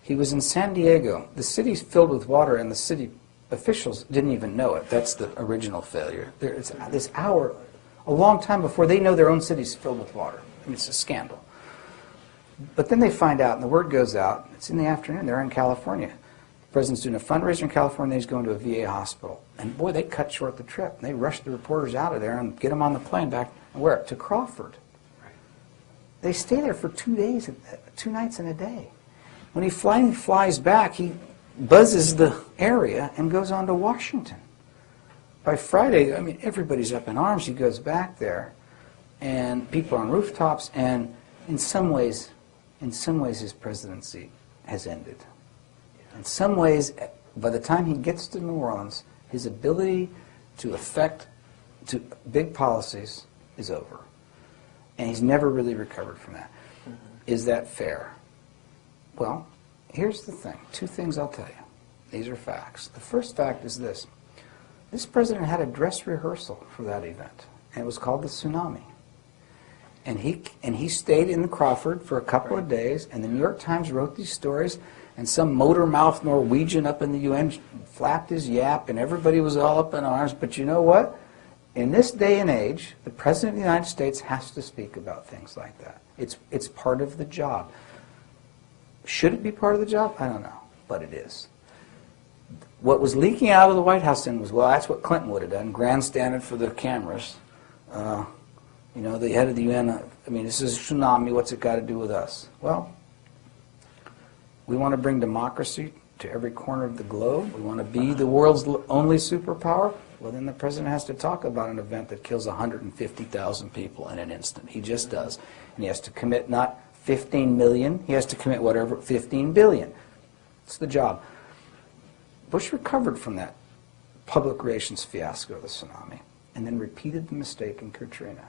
He was in San Diego. The city's filled with water, and the city officials didn't even know it. That's the original failure. It's this hour, a long time before they know their own city's filled with water. I mean, it's a scandal. But then they find out, and the word goes out, it's in the afternoon, they're in California. President's doing a fundraiser in California, he's going to a VA hospital. And boy, they cut short the trip. They rushed the reporters out of there and get them on the plane back, where? To Crawford. They stay there for 2 days, 2 nights and a day. When he finally flies back, he buzzes the area and goes on to Washington. By Friday, I mean, everybody's up in arms. He goes back there, and people are on rooftops, and in some ways his presidency has ended. In some ways, by the time he gets to New Orleans, his ability to affect big policies is over. And he's never really recovered from that. Mm-hmm. Is that fair? Well, here's the thing. 2 things I'll tell you. These are facts. The first fact is this. This president had a dress rehearsal for that event, and it was called the Tsunami. And he stayed in Crawford for a couple of days, and the New York Times wrote these stories, and some motor-mouthed Norwegian up in the UN flapped his yap, and everybody was all up in arms. But you know what? In this day and age, the President of the United States has to speak about things like that. It's part of the job. Should it be part of the job? I don't know, but it is. What was leaking out of the White House then was, well, that's what Clinton would have done, grandstanded for the cameras. You know, the head of the UN, I mean, this is a tsunami, what's it got to do with us? Well, we want to bring democracy to every corner of the globe. We want to be the world's only superpower. Well, then the president has to talk about an event that kills 150,000 people in an instant. He just does. And he has to commit not 15 million, he has to commit whatever, 15 billion. It's the job. Bush recovered from that public relations fiasco of the tsunami and then repeated the mistake in Katrina.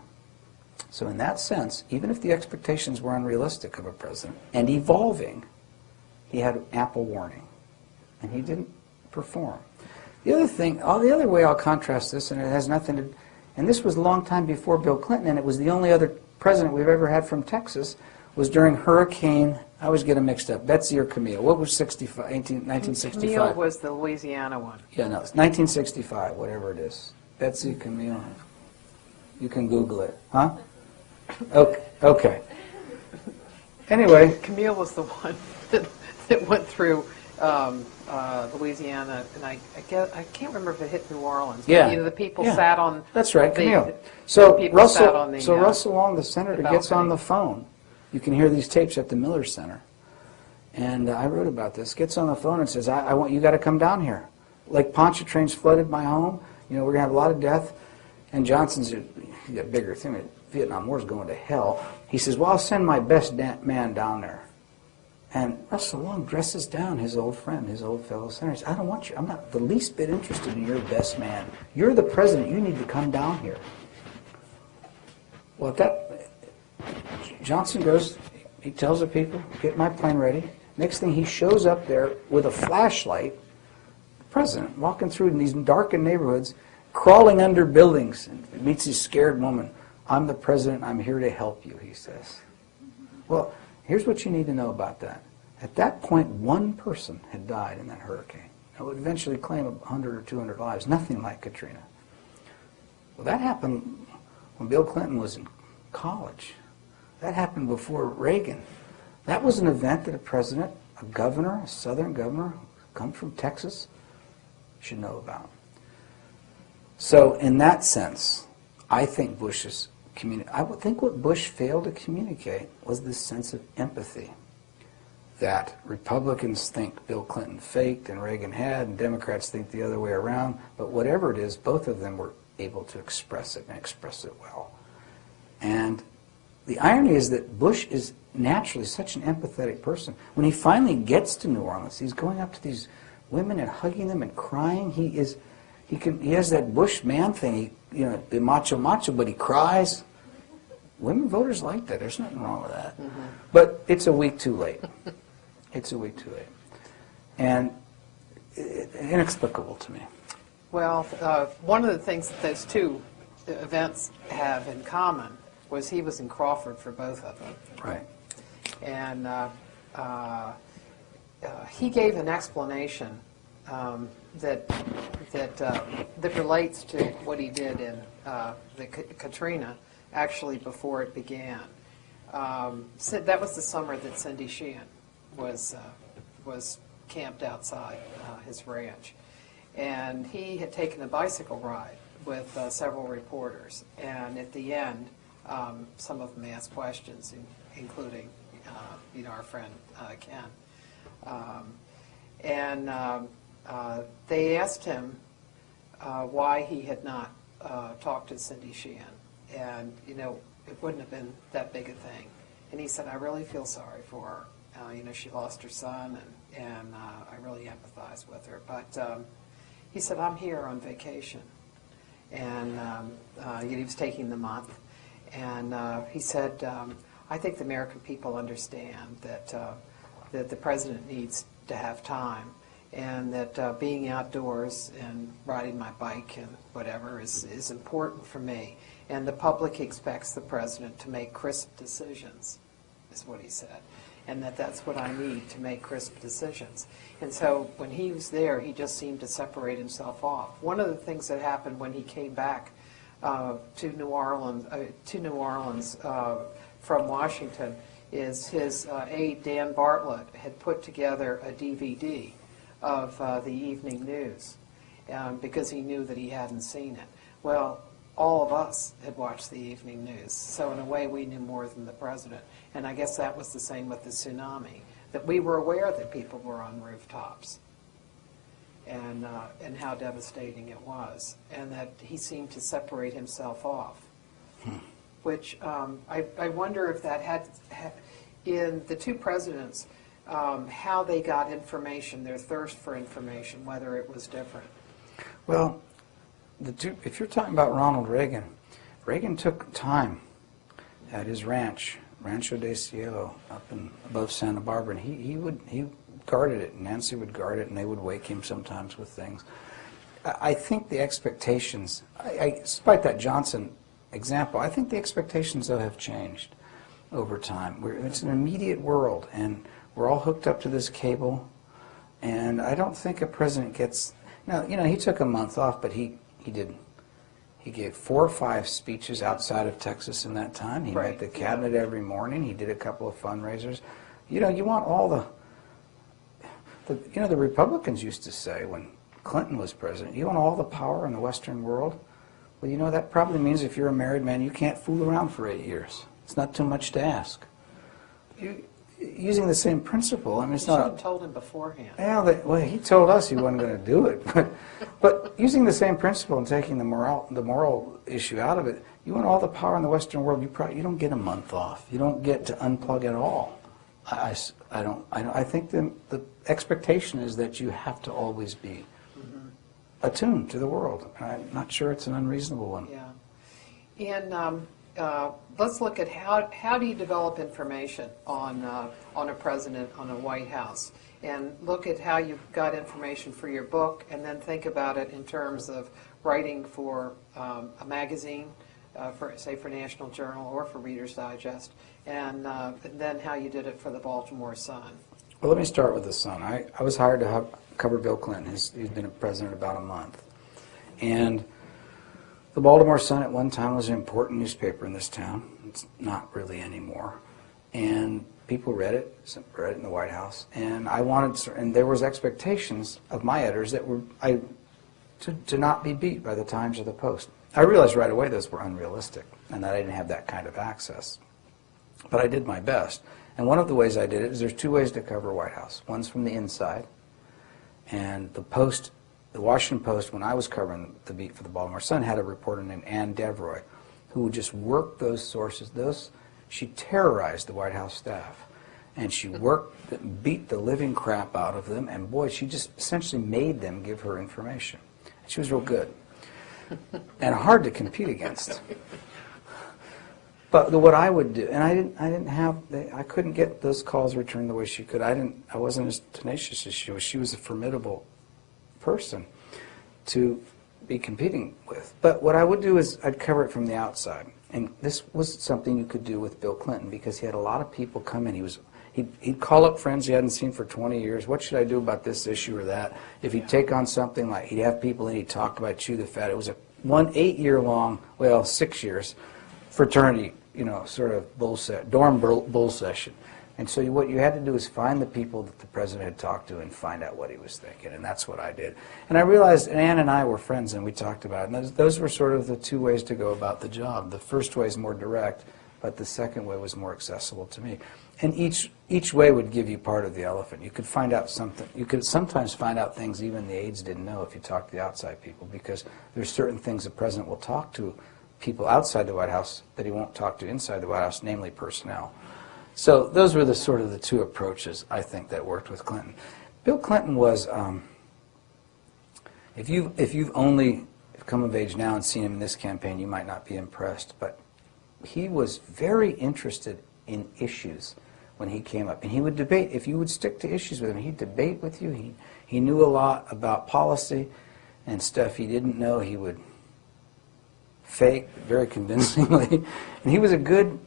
So in that sense, even if the expectations were unrealistic of a president and evolving, he had ample warning, and he didn't perform. The other thing, the other way I'll contrast this, and it has nothing to, and this was a long time before Bill Clinton, and it was the only other president we've ever had from Texas, was during Hurricane, I always get them mixed up, Betsy or Camille. What was 1965? Camille was the Louisiana one. Yeah, no, it's 1965, whatever it is. Betsy, Camille. You can Google it. Huh? Okay. Anyway. Camille was the one that went through Louisiana, and I can't remember if it hit New Orleans. Yeah. But, you know, the people sat on. That's right, Camille. Russell Long, the senator, gets on the phone. You can hear these tapes at the Miller Center, and I wrote about this. Gets on the phone and says, "I want you got to come down here. Lake Pontchartrain's flooded my home. You know, we're gonna have a lot of death." And Johnson's a bigger thing. The Vietnam War's going to hell. He says, "Well, I'll send my best man down there." And Russell Long dresses down his old friend, his old fellow senator. He says, "I don't want you. I'm not the least bit interested in your best man. You're the president. You need to come down here." Well, Johnson goes, he tells the people, "Get my plane ready." Next thing, he shows up there with a flashlight, the president, walking through in these darkened neighborhoods, crawling under buildings, and meets this scared woman. "I'm the president. I'm here to help you," he says. Well, here's what you need to know about that. At that point, one person had died in that hurricane. It would eventually claim 100 or 200 lives, nothing like Katrina. Well, that happened when Bill Clinton was in college. That happened before Reagan. That was an event that a president, a governor, a southern governor, come from Texas, should know about. So in that sense, I think I would think what Bush failed to communicate was this sense of empathy that Republicans think Bill Clinton faked and Reagan had, and Democrats think the other way around. But whatever it is, both of them were able to express it and express it well. And the irony is that Bush is naturally such an empathetic person. When he finally gets to New Orleans, he's going up to these women and hugging them and crying. He has that Bush man thing. The macho, but he cries. Women voters like that. There's nothing wrong with that. Mm-hmm. But it's a week too late. It's a week too late. And inexplicable to me. Well, one of the things that those two events have in common was he was in Crawford for both of them. Right. And he gave an explanation that relates to what he did in the Katrina, actually before it began. So that was the summer that Cindy Sheehan was camped outside his ranch. And he had taken a bicycle ride with several reporters. And at the end, some of them asked questions, including our friend Ken. They asked him why he had not talked to Cindy Sheehan. And, it wouldn't have been that big a thing. And he said, I really feel sorry for her. She lost her son, and I really empathize with her. But he said, I'm here on vacation. And he was taking the month. And he said, I think the American people understand that the president needs to have time, and that being outdoors and riding my bike and whatever is important for me. And the public expects the president to make crisp decisions, is what he said. And that's what I need to make crisp decisions. And so when he was there, he just seemed to separate himself off. One of the things that happened when he came back to New Orleans from Washington is his aide, Dan Bartlett, had put together a DVD of the evening news because he knew that he hadn't seen it. Well, all of us had watched the evening news, so in a way we knew more than the president. And I guess that was the same with the tsunami, that we were aware that people were on rooftops and how devastating it was, and that he seemed to separate himself off. Which I wonder if that had in the two presidents, how they got information, their thirst for information, whether it was different. Well, if you're talking about Ronald Reagan, Reagan took time at his ranch, Rancho de Cielo, up above Santa Barbara, and he guarded it, and Nancy would guard it, and they would wake him sometimes with things. I think the expectations, despite that Johnson example, I think the expectations, though, have changed over time. It's an immediate world, and we're all hooked up to this cable, and I don't think a president gets... Now, he took a month off, but he didn't. He gave 4 or 5 speeches outside of Texas in that time. He met the cabinet every morning. He did a couple of fundraisers. You want all the Republicans used to say when Clinton was president, you want all the power in the Western world? Well, that probably means if you're a married man, you can't fool around for 8 years. It's not too much to ask. Using the same principle, I mean, it's you not... should have told him beforehand. Yeah, well, he told us he wasn't going to do it. But using the same principle and taking the moral issue out of it, you want all the power in the Western world, you don't get a month off. You don't get to unplug at all. I think the expectation is that you have to always be attuned to the world. I'm not sure it's an unreasonable one. Yeah. And let's look at how do you develop information on a president, on a White House, and look at how you got information for your book, and then think about it in terms of writing for a magazine, for National Journal or for Reader's Digest, and then how you did it for the Baltimore Sun. Well, let me start with the Sun. I was hired to cover Bill Clinton. He's been a president about a month. And the Baltimore Sun at one time was an important newspaper in this town. It's not really anymore. And people read it in the White House. And and there was expectations of my editors that were to not be beat by the Times or the Post. I realized right away those were unrealistic and that I didn't have that kind of access. But I did my best. And one of the ways I did it is there's 2 ways to cover White House. One's from the inside, and the Washington Post, when I was covering the beat for the Baltimore Sun, had a reporter named Ann Devroy who would just work those sources. She terrorized the White House staff, and she beat the living crap out of them, and boy, she just essentially made them give her information. She was real good and hard to compete against. But what I would do, and I couldn't get those calls returned the way she could. I wasn't as tenacious as she was. She was a formidable person to be competing with. But what I would do is I'd cover it from the outside. And this was something you could do with Bill Clinton because he had a lot of people come in. He'd call up friends he hadn't seen for 20 years. What should I do about this issue or that? If he'd take on something like, he'd have people in, he'd talk about chew the fat. It was a 8-year-long, 6 years, fraternity, sort of dorm bull session. And so what you had to do is find the people that the president had talked to and find out what he was thinking, and that's what I did. And I realized, and Ann and I were friends, and we talked about it, and those were sort of the two ways to go about the job. The first way is more direct, but the second way was more accessible to me. And each way would give you part of the elephant. You could find out something. You could sometimes find out things even the aides didn't know if you talked to the outside people, because there's certain things the president will talk to people outside the White House that he won't talk to inside the White House, namely personnel. So those were the sort of the two approaches, I think, that worked with Clinton. Bill Clinton was, if you've only come of age now and seen him in this campaign, you might not be impressed, but he was very interested in issues when he came up. And he would debate. If you would stick to issues with him, he'd debate with you. He knew a lot about policy and stuff he didn't know. He would fake very convincingly. And he was a good,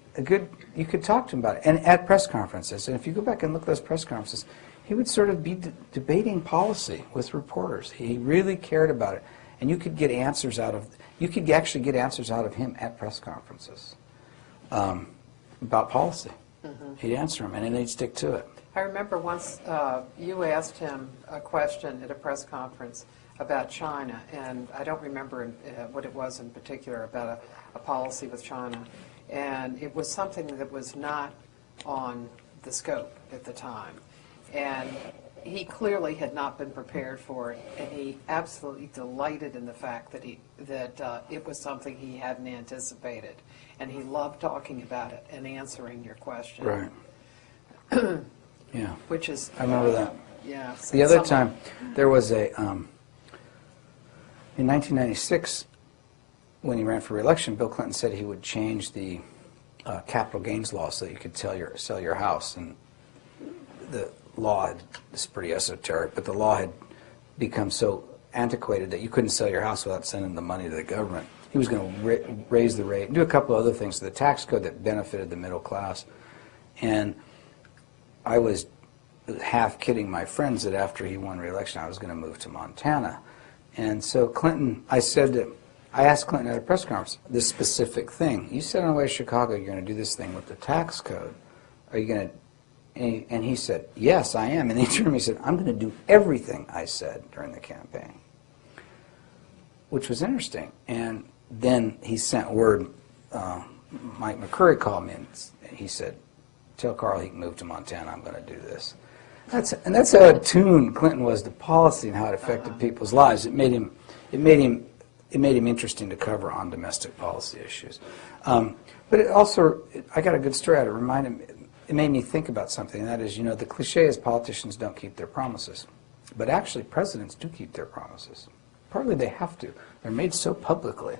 you could talk to him about it. And at press conferences, and if you go back and look at those press conferences, he would sort of be debating policy with reporters. He really cared about it. And you could get answers out of, you could actually get answers out of him at press conferences about policy. He'd answer them, and then he'd stick to it. I remember once you asked him a question at a press conference about China, and I don't remember what it was in particular about a policy with China, and it was something that was not on the scope at the time, and he clearly had not been prepared for it, and he absolutely delighted in the fact that it was something he hadn't anticipated, and he loved talking about it and answering your question. Right. Yeah. Which is, I remember that. yeah. The other time, there was a, in 1996, when he ran for re-election, Bill Clinton said he would change the capital gains law so that you could sell your house. And the law, it's pretty esoteric, but the law had become so antiquated that you couldn't sell your house without sending the money to the government. He was going to raise the rate, do a couple other things to the tax code that benefited the middle class. And I was half kidding my friends that after he won re-election, I was going to move to Montana. And so Clinton, I asked Clinton at a press conference this specific thing. You said on the way to Chicago you're going to do this thing with the tax code. Are you going to? And he said, yes, I am. And he turned to me and said, I'm going to do everything I said during the campaign, which was interesting. And then he sent word, Mike McCurry called me, and he said, tell Carl he can move to Montana, I'm going to do this. That's how attuned Clinton was to policy and how it affected people's lives. It made him interesting to cover on domestic policy issues. But it also, I got a good story out of it. It made me think about something, and that is, the cliche is politicians don't keep their promises. But actually, presidents do keep their promises. Partly they have to. They're made so publicly.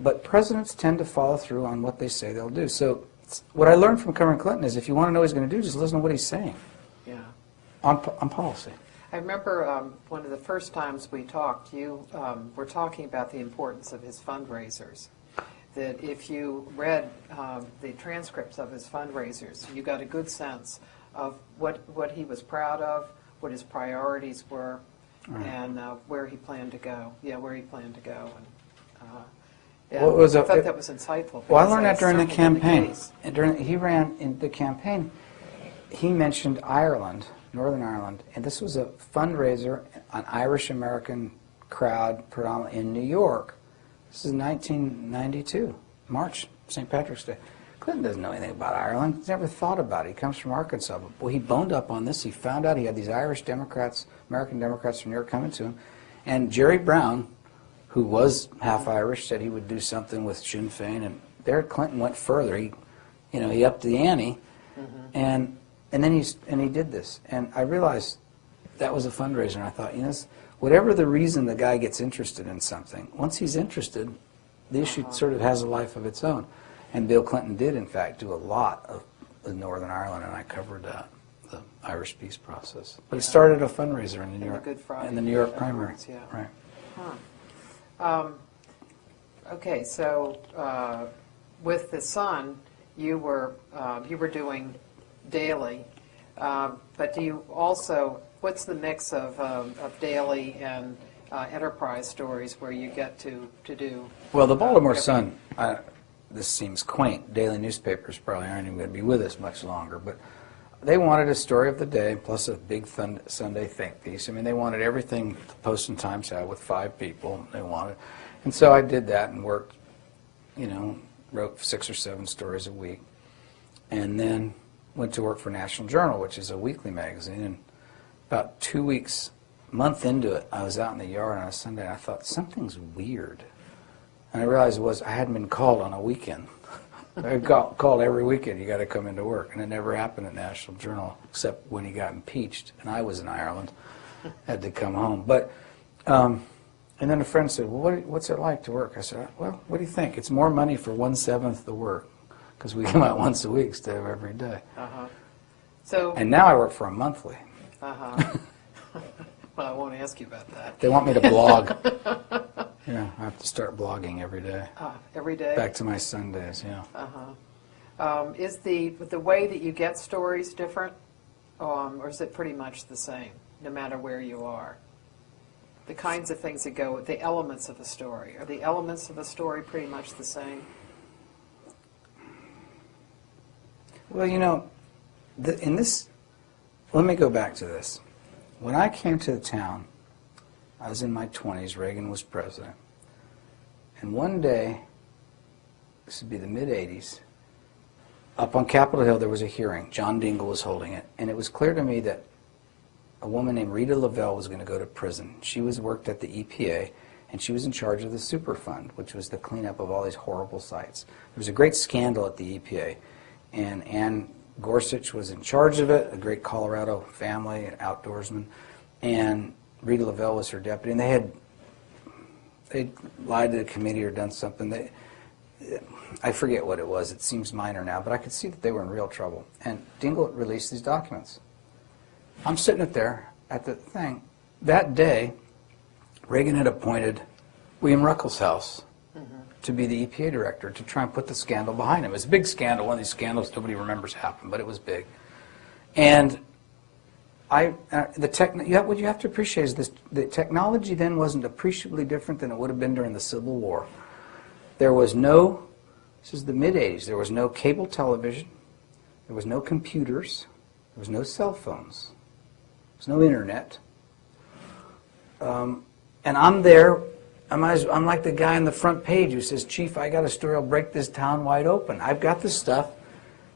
But presidents tend to follow through on what they say they'll do. So what I learned from covering Clinton is if you want to know what he's going to do, just listen to what he's saying. Yeah. On policy. I remember one of the first times we talked, you were talking about the importance of his fundraisers. That if you read the transcripts of his fundraisers, you got a good sense of what he was proud of, what his priorities were, right, and where he planned to go. Yeah, where he planned to go. And, I thought that was insightful. Well, I learned that during the campaign. And he ran in the campaign, he mentioned Ireland, Northern Ireland, and this was a fundraiser, an Irish-American crowd predominantly in New York. This is 1992, March, St. Patrick's Day. Clinton doesn't know anything about Ireland. He's never thought about it. He comes from Arkansas. But boy, he boned up on this. He found out he had these Irish Democrats, American Democrats from New York coming to him. And Jerry Brown, who was half Irish, said he would do something with Sinn Féin. And there Clinton went further. He upped the ante. And then he did this. And I realized that was a fundraiser. And I thought, whatever the reason the guy gets interested in something, once he's interested, the issue sort of has a life of its own. And Bill Clinton did, in fact, do a lot of Northern Ireland, and I covered the Irish peace process. But it started a fundraiser in the New York primary. Yeah. Right. Huh. Okay, so with the Sun, you were doing daily, but do you also? What's the mix of daily and enterprise stories where you get to do? Well, the Baltimore Sun, this seems quaint. Daily newspapers probably aren't even going to be with us much longer, but they wanted a story of the day plus a big Sunday think piece. I mean, they wanted everything the Post and Times had with 5 people. They wanted, and so I did that and worked, you know, wrote 6 or 7 stories a week, and then went to work for National Journal, which is a weekly magazine. And about 2 weeks, month into it, I was out in the yard on a Sunday, and I thought, something's weird. And I realized it was I hadn't been called on a weekend. I got called every weekend, you got to come into work. And it never happened at National Journal, except when he got impeached, and I was in Ireland, had to come home. But, and then a friend said, well, what's it like to work? I said, well, what do you think? It's more money for 1/7 the work, because we come out once a week instead of every day. So, And now I work for a monthly. well, I won't ask you about that. They want me to blog. Yeah, I have to start blogging every day. Every day? Back to my Sundays, yeah. Is the way that you get stories different, or is it pretty much the same, no matter where you are? The kinds of things that go with the elements of a story. Are the elements of a story pretty much the same? Well, you know, let me go back to this. When I came to the town, I was in my 20s, Reagan was president. And one day, this would be the mid-'80s, up on Capitol Hill there was a hearing. John Dingell was holding it. And it was clear to me that a woman named Rita Lavelle was going to go to prison. She worked at the EPA, and she was in charge of the Superfund, which was the cleanup of all these horrible sites. There was a great scandal at the EPA, and Ann Gorsuch was in charge of it, a great Colorado family, an outdoorsman, and Rita Lavelle was her deputy, and they lied to the committee or done something. I forget what it was. It seems minor now, but I could see that they were in real trouble. And Dingell released these documents. I'm sitting up there at the thing. That day, Reagan had appointed William Ruckelshaus to be the EPA director to try and put the scandal behind him. It was a big scandal, one of these scandals nobody remembers happened, but it was big. And what you have to appreciate is this: the technology then wasn't appreciably different than it would have been during the Civil War. There was no, this is the mid-'80s, there was no cable television, there was no computers, there was no cell phones, there was no internet. And I'm there, I'm like the guy on the front page who says, Chief, I got a story, I'll break this town wide open. I've got this stuff,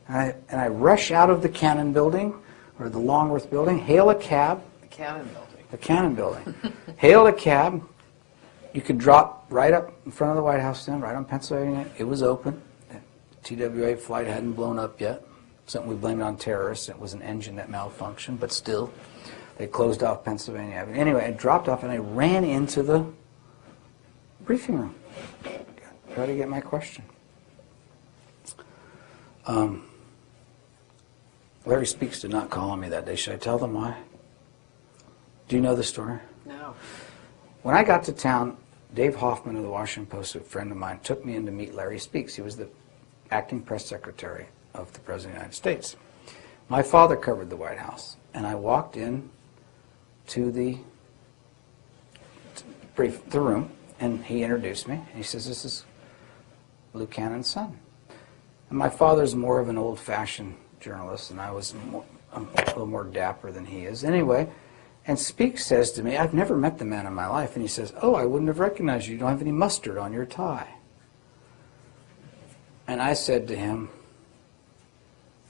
and I rush out of the Cannon building, or the Longworth building, hail a cab. The Cannon building. The Cannon building. Hail a cab. You could drop right up in front of the White House then, right on Pennsylvania. It was open. The TWA flight hadn't blown up yet. Something we blamed on terrorists. It was an engine that malfunctioned, but still, they closed off Pennsylvania Avenue. Anyway, I dropped off and I ran into the briefing room. Try to get my question. Larry Speaks did not call on me that day. Should I tell them why? Do you know the story? No. When I got to town, Dave Hoffman of the Washington Post, a friend of mine, took me in to meet Larry Speaks. He was the acting press secretary of the President of the United States. My father covered the White House, and I walked in to the room, and he introduced me. And he says, this is Lou Cannon's son. And my father's more of an old-fashioned journalist, and I'm a little more dapper than he is. Anyway, and Speaks says to me, I've never met the man in my life, and he says, oh, I wouldn't have recognized you. You don't have any mustard on your tie. And I said to him,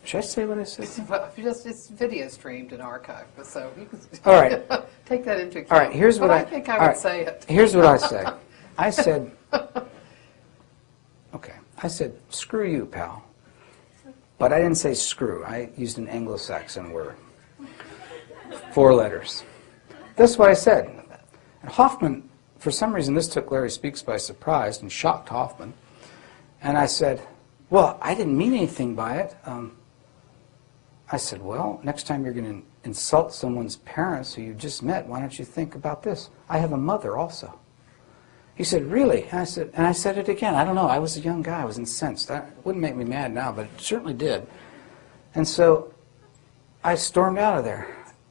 should I say what I said to him? Well, it's video streamed and archived, so you can All right. take that into account. All right, here's what I think I would say it. Here's what I say. I said, okay, I said, screw you, pal. But I didn't say screw. I used an Anglo-Saxon word. 4 letters. That's what I said. And Hoffman, for some reason, this took Larry Speaks by surprise and shocked Hoffman. And I said, well, I didn't mean anything by it. I said, well, next time you're going to insult someone's parents who you just met, why don't you think about this? I have a mother also. He said, really? And I said it again. I don't know. I was a young guy. I was incensed. It wouldn't make me mad now, but it certainly did. And so I stormed out of there.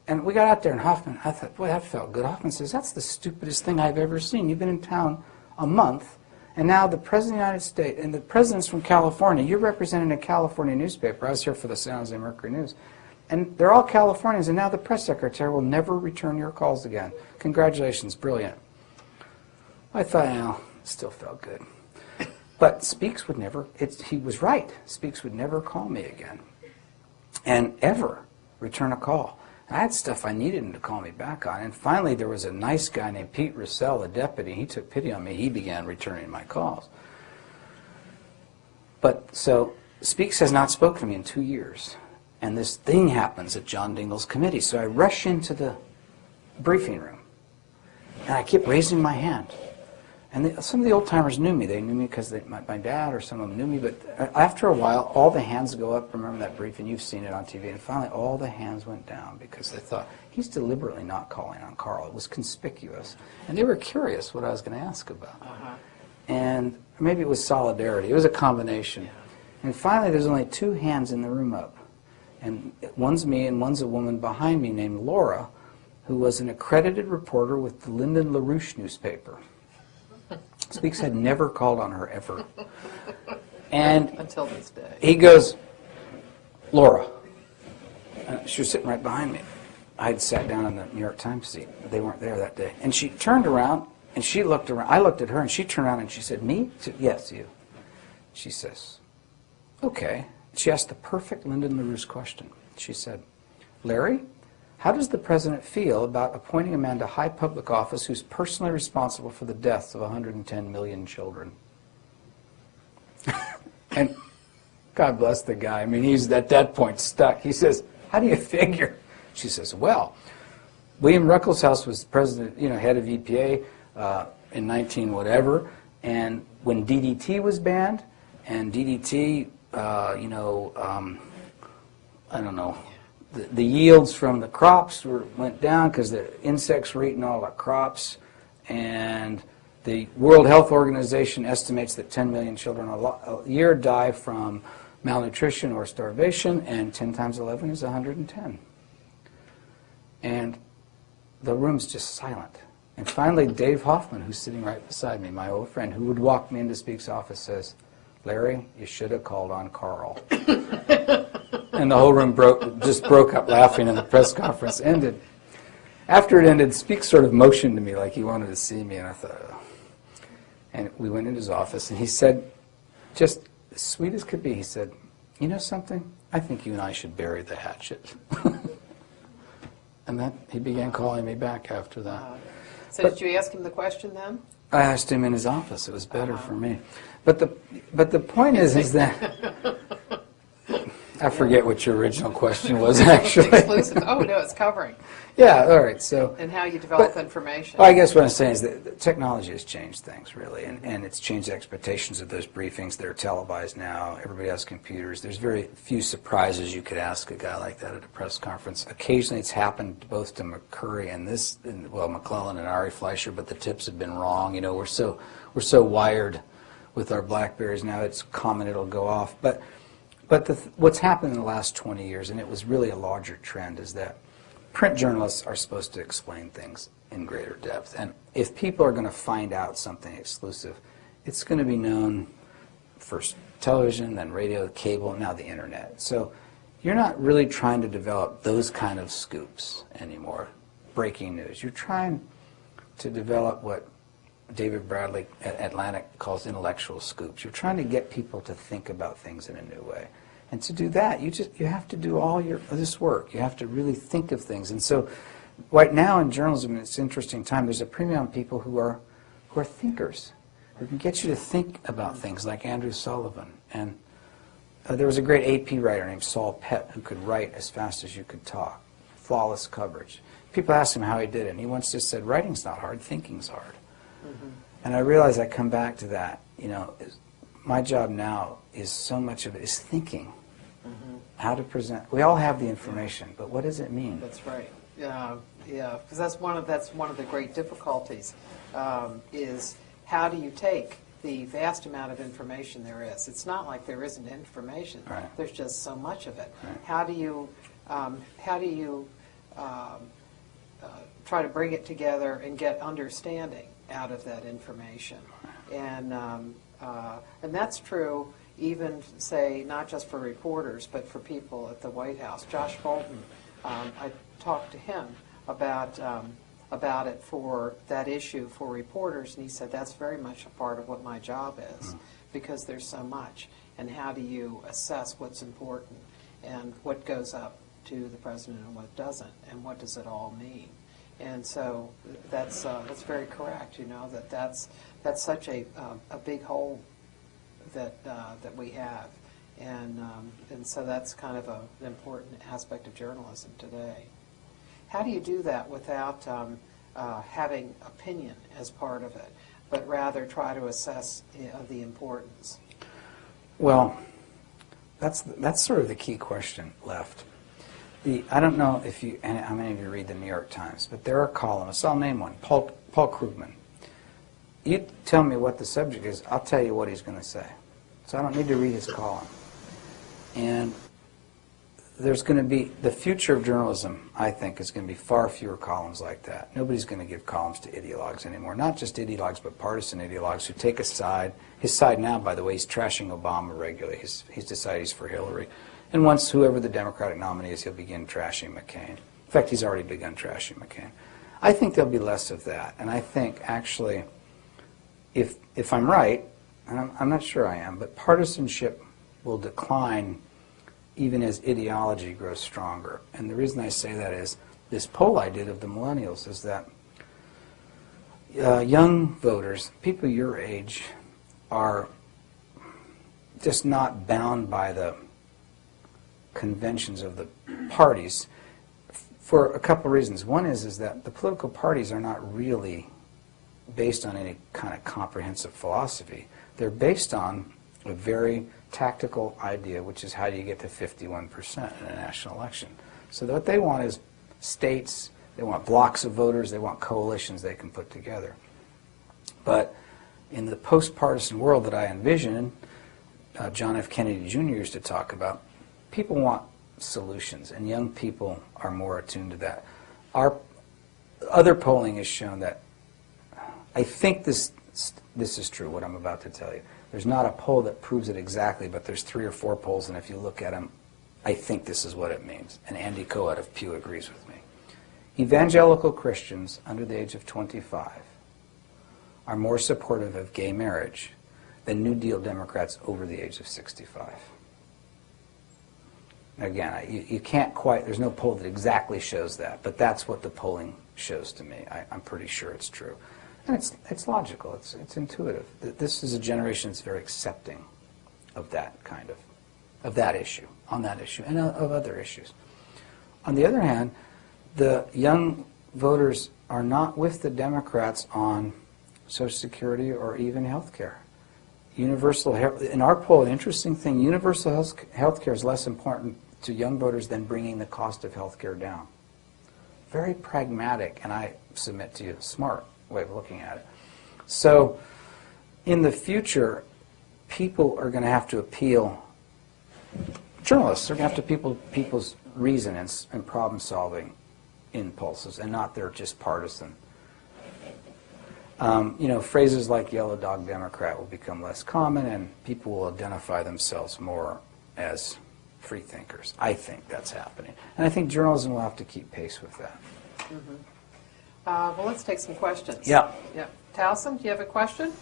And we got out there, and Hoffman, I thought, boy, that felt good. Hoffman says, that's the stupidest thing I've ever seen. You've been in town a month, and now the President of the United States, and the President's from California. You're representing a California newspaper. I was here for the San Jose Mercury News. And they're all Californians, and now the press secretary will never return your calls again. Congratulations, brilliant. I thought, well, still felt good. But Speaks would never, he was right. Speaks would never call me again and ever return a call. I had stuff I needed him to call me back on. And finally, there was a nice guy named Pete Russell, a deputy. He took pity on me. He began returning my calls. But so Speaks has not spoken to me in 2 years. And this thing happens at John Dingell's committee. So I rush into the briefing room. And I kept raising my hand. And some of the old-timers knew me. They knew me because my dad or some of them knew me. But after a while, all the hands go up. Remember that briefing? You've seen it on TV. And finally, all the hands went down because they thought, he's deliberately not calling on Carl. It was conspicuous. And they were curious what I was going to ask about. And maybe it was solidarity. It was a combination. Yeah. And finally, there's only 2 hands in the room up. And one's me and one's a woman behind me named Laura, who was an accredited reporter with the Lyndon LaRouche newspaper. Speaks had never called on her ever. And until this day. He goes, Laura. She was sitting right behind me. I had sat down on the New York Times seat. They weren't there that day. And she turned around, and she looked around. I looked at her, and she turned around, and she said, me? I said, yes, you. She says, okay. She asked the perfect Lyndon LaRouche question. She said, Larry, how does the president feel about appointing a man to high public office who's personally responsible for the deaths of 110 million children? And God bless the guy. I mean, he's at that point stuck. He says, how do you figure? She says, well, William Ruckelshaus was president, head of EPA in 19 whatever, and when DDT was banned, and DDT, I don't know, the yields from the crops went down because the insects were eating all the crops, and the World Health Organization estimates that 10 million children a year die from malnutrition or starvation, and 10 times 11 is 110. And the room's just silent. And finally, Dave Hoffman, who's sitting right beside me, my old friend, who would walk me into Speak's office, says, Larry, you should have called on Carl. And the whole room just broke up laughing, and the press conference ended. After it ended, Speak sort of motioned to me like he wanted to see me, and I thought, oh. And we went into his office, and he said, just as sweet as could be, he said, you know something? I think you and I should bury the hatchet. And he began calling me back after that. So did you ask him the question then? I asked him in his office. It was better for me. But the point is that I forget what your original question was, actually. Exclusive. Oh, no, it's covering. Yeah, all right. So. And how you develop information. Well, I guess what I'm saying is that technology has changed things, really, and it's changed the expectations of those briefings. They're televised now. Everybody has computers. There's very few surprises you could ask a guy like that at a press conference. Occasionally it's happened both to McCurry and McClellan and Ari Fleischer, but the tips have been wrong. We're so wired with our BlackBerries now. It's common it'll go off. But what's happened in the last 20 years, and it was really a larger trend, is that print journalists are supposed to explain things in greater depth. And if people are going to find out something exclusive, it's going to be known first television, then radio, cable, now the internet. So you're not really trying to develop those kind of scoops anymore, breaking news. You're trying to develop what David Bradley at Atlantic calls intellectual scoops. You're trying to get people to think about things in a new way. And to do that, you have to do all this work. You have to really think of things. And so right now in journalism, it's an interesting time. There's a premium on people who are thinkers, who can get you to think about things, like Andrew Sullivan. And there was a great AP writer named Saul Pett who could write as fast as you could talk. Flawless coverage. People asked him how he did it, and he once just said, writing's not hard, thinking's hard. Mm-hmm. And I realize I come back to that. My job now is so much of it is thinking. Mm-hmm. How to present. We all have the information, but what does it mean? That's right. Yeah, because that's one of the great difficulties. Is how do you take the vast amount of information there is? It's not like there isn't information. Right. There's just so much of it. Right. How do you try to bring it together and get understanding out of that information? And that's true even say, not just for reporters, but for people at the White House. Josh Bolton, I talked to him about it for that issue for reporters, and he said that's very much a part of what my job is, because there's so much. And how do you assess what's important and what goes up to the president and what doesn't, and what does it all mean? And so that's very correct. You know, that's such a big hole that we have, and so that's kind of an important aspect of journalism today. How do you do that without having opinion as part of it, but rather try to assess the importance? Well, that's sort of the key question left. I don't know if you, and how many of you read the New York Times, but there are columnists. I'll name one, Paul Krugman. You tell me what the subject is, I'll tell you what he's going to say. So I don't need to read his column. And there's going to be, the future of journalism, I think, is going to be far fewer columns like that. Nobody's going to give columns to ideologues anymore. Not just ideologues, but partisan ideologues who take a side. His side now, by the way, he's trashing Obama regularly. He's decided he's for Hillary. And once whoever the Democratic nominee is, he'll begin trashing McCain. In fact, he's already begun trashing McCain. I think there'll be less of that. And I think, actually, if I'm right, and I'm not sure I am, but partisanship will decline even as ideology grows stronger. And the reason I say that is this poll I did of the millennials is that young voters, people your age, are just not bound by the conventions of the parties for a couple of reasons. One is that the political parties are not really based on any kind of comprehensive philosophy. They're based on a very tactical idea, which is how do you get to 51% in a national election. So what they want is states, they want blocks of voters, they want coalitions they can put together. But in the post-partisan world that I envision, John F. Kennedy Jr. used to talk about, people want solutions, and young people are more attuned to that. Our other polling has shown that, I think this is true, what I'm about to tell you. There's not a poll that proves it exactly, but there's 3 or 4 polls, and if you look at them, I think this is what it means. And Andy Coe out of Pew agrees with me. Evangelical Christians under the age of 25 are more supportive of gay marriage than New Deal Democrats over the age of 65. Again, you can't quite, there's no poll that exactly shows that, but that's what the polling shows to me. I'm pretty sure it's true. And it's logical, it's intuitive. This is a generation that's very accepting of that kind of that issue, on that issue, and of other issues. On the other hand, the young voters are not with the Democrats on Social Security or even health care. Universal health, in our poll, an interesting thing, universal health care is less important to young voters than bringing the cost of health care down. Very pragmatic, and I submit to you, smart way of looking at it. So in the future, people are going to have to appeal, journalists are going to have to appeal people's reason and problem-solving impulses, and not their just partisan. Phrases like yellow dog Democrat will become less common, and people will identify themselves more as free thinkers. I think that's happening. And I think journalism will have to keep pace with that. Mm-hmm. Well, let's take some questions. Yeah. Towson, do you have a question?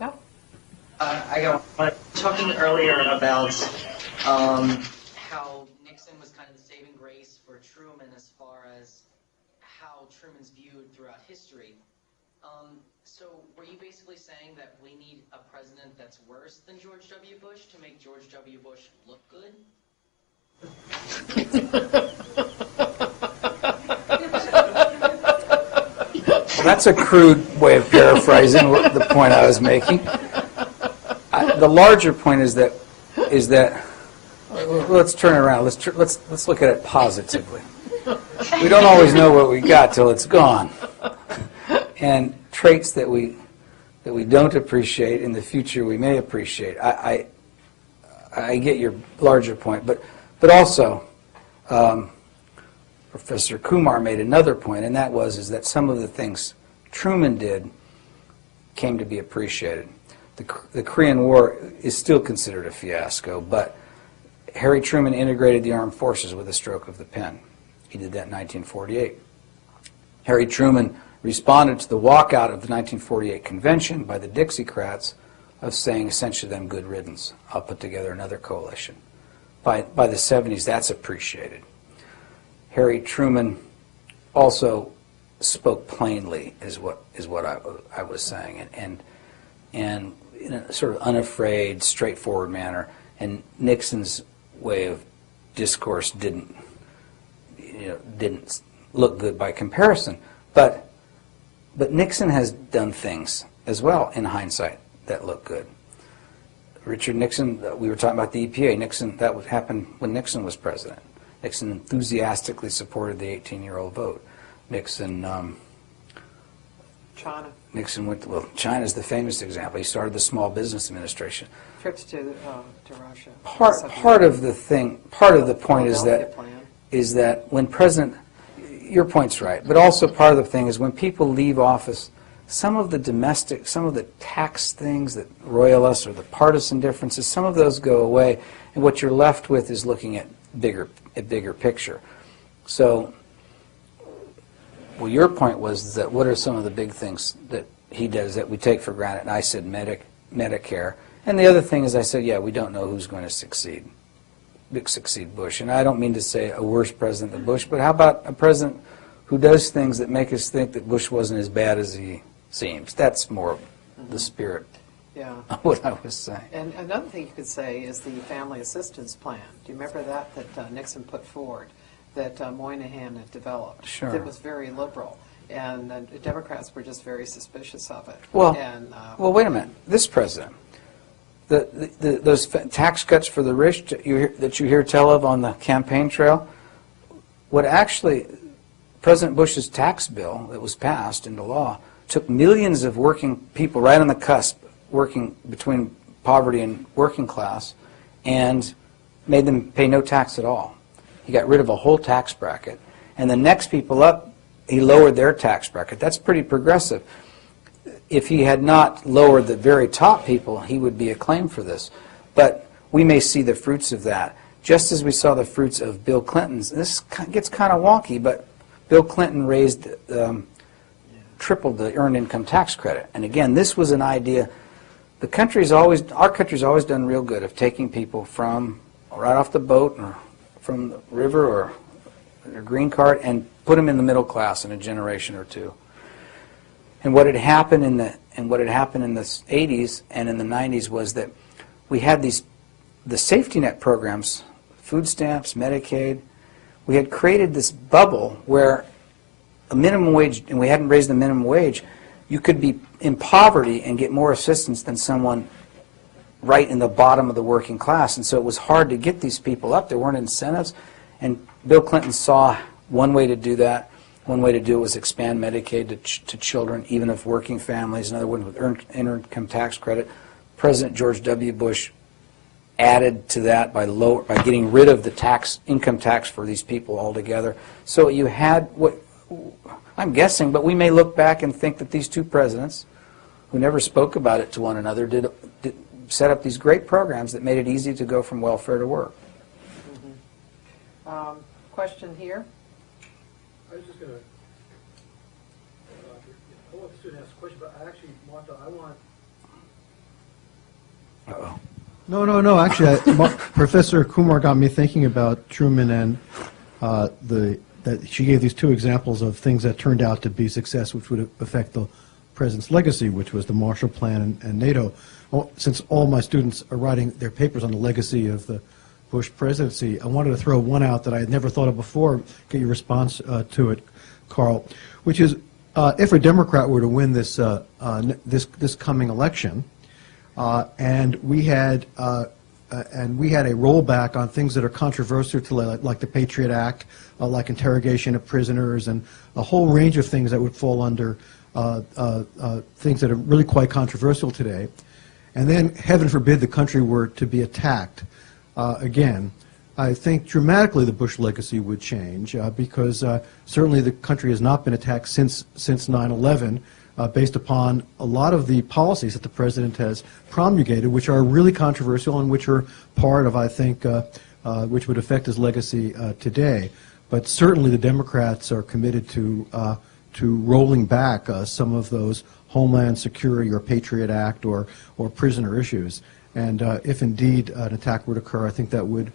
Yeah. I got one. Talking earlier about how Nixon was kind of the saving grace for Truman as far as how Truman's viewed throughout history. So were you basically saying that we need a president that's worse than George W. Bush to make George W. Bush look good? Well, that's a crude way of paraphrasing the point I was making. The larger point is that let's turn it around. Let's look at it positively. We don't always know what we got till it's gone, and traits that we don't appreciate in the future we may appreciate. I get your larger point, but also Professor Kumar made another point, and that is that some of the things Truman did came to be appreciated. The Korean War is still considered a fiasco, but Harry Truman integrated the armed forces with a stroke of the pen. He did that in 1948. Harry Truman responded to the walkout of the 1948 convention by the Dixiecrats of saying essentially them good riddance. I'll put together another coalition. By the 70s, that's appreciated. Harry Truman also spoke plainly, is what I was saying, and in a sort of unafraid, straightforward manner. And Nixon's way of discourse didn't look good by comparison. But Nixon has done things as well in hindsight that look good. Richard Nixon, we were talking about the EPA. Nixon, that would happen when Nixon was president. Nixon enthusiastically supported the 18-year-old vote. China. Nixon went to, well, China's the famous example. He started the Small Business Administration. Trips to Russia. Part of the point Philadelphia is that when President, your point's right, but also part of the thing is when people leave office, some of the tax things that roil us or the partisan differences, some of those go away, and what you're left with is looking at a bigger picture. So, well, your point was that what are some of the big things that he does that we take for granted? And I said Medicare. And the other thing is I said, yeah, we don't know who's going to succeed Bush. And I don't mean to say a worse president than Bush, but how about a president who does things that make us think that Bush wasn't as bad as he seems? That's more the spirit of what I was saying. And another thing you could say is the family assistance plan. Do you remember that Nixon put forward, that Moynihan had developed? Sure. That was very liberal. And the Democrats were just very suspicious of it. Well, well, wait a minute. This president, those tax cuts for the rich that you hear tell of on the campaign trail, what actually President Bush's tax bill that was passed into law took millions of working people right on the cusp, working between poverty and working class, and made them pay no tax at all. He got rid of a whole tax bracket. And the next people up, he lowered their tax bracket. That's pretty progressive. If he had not lowered the very top people, he would be acclaimed for this. But we may see the fruits of that, just as we saw the fruits of Bill Clinton's. This gets kind of wonky, but Bill Clinton tripled the earned income tax credit. And again, this was an idea. Our country's always done real good of taking people from right off the boat or from the river or a green card and put them in the middle class in a generation or two. And what had happened in the 80s and in the 90s was that we had the safety net programs, food stamps, Medicaid. We had created this bubble where a minimum wage, and we hadn't raised the minimum wage, you could be in poverty and get more assistance than someone right in the bottom of the working class. And so it was hard to get these people up. There weren't incentives. And Bill Clinton saw one way to do that. One way to do it was expand Medicaid to children, even of working families, another one with earned income tax credit. President George W. Bush added to that by getting rid of the income tax for these people altogether. So you had what I'm guessing, but we may look back and think that these two presidents, who never spoke about it to one another, did set up these great programs that made it easy to go from welfare to work. Mm-hmm. Question here? I was just going to, I want the student to ask a question, but Martha, I want... Uh-oh. No. Actually, Professor Kumar got me thinking about Truman and that she gave these two examples of things that turned out to be success, which would affect the president's legacy, which was the Marshall Plan and NATO. Well, since all my students are writing their papers on the legacy of the Bush presidency, I wanted to throw one out that I had never thought of before, get your response to it, Carl, which is if a Democrat were to win this coming election, and we had a rollback on things that are controversial to like the Patriot Act, like interrogation of prisoners, and a whole range of things that would fall under things that are really quite controversial today. And then, heaven forbid, the country were to be attacked again. I think dramatically the Bush legacy would change because certainly the country has not been attacked since 9/11. based upon a lot of the policies that the president has promulgated, which are really controversial and which are part of, I think, which would affect his legacy today. But certainly the Democrats are committed to rolling back some of those Homeland Security or Patriot Act or prisoner issues. And if indeed an attack were to occur, I think that would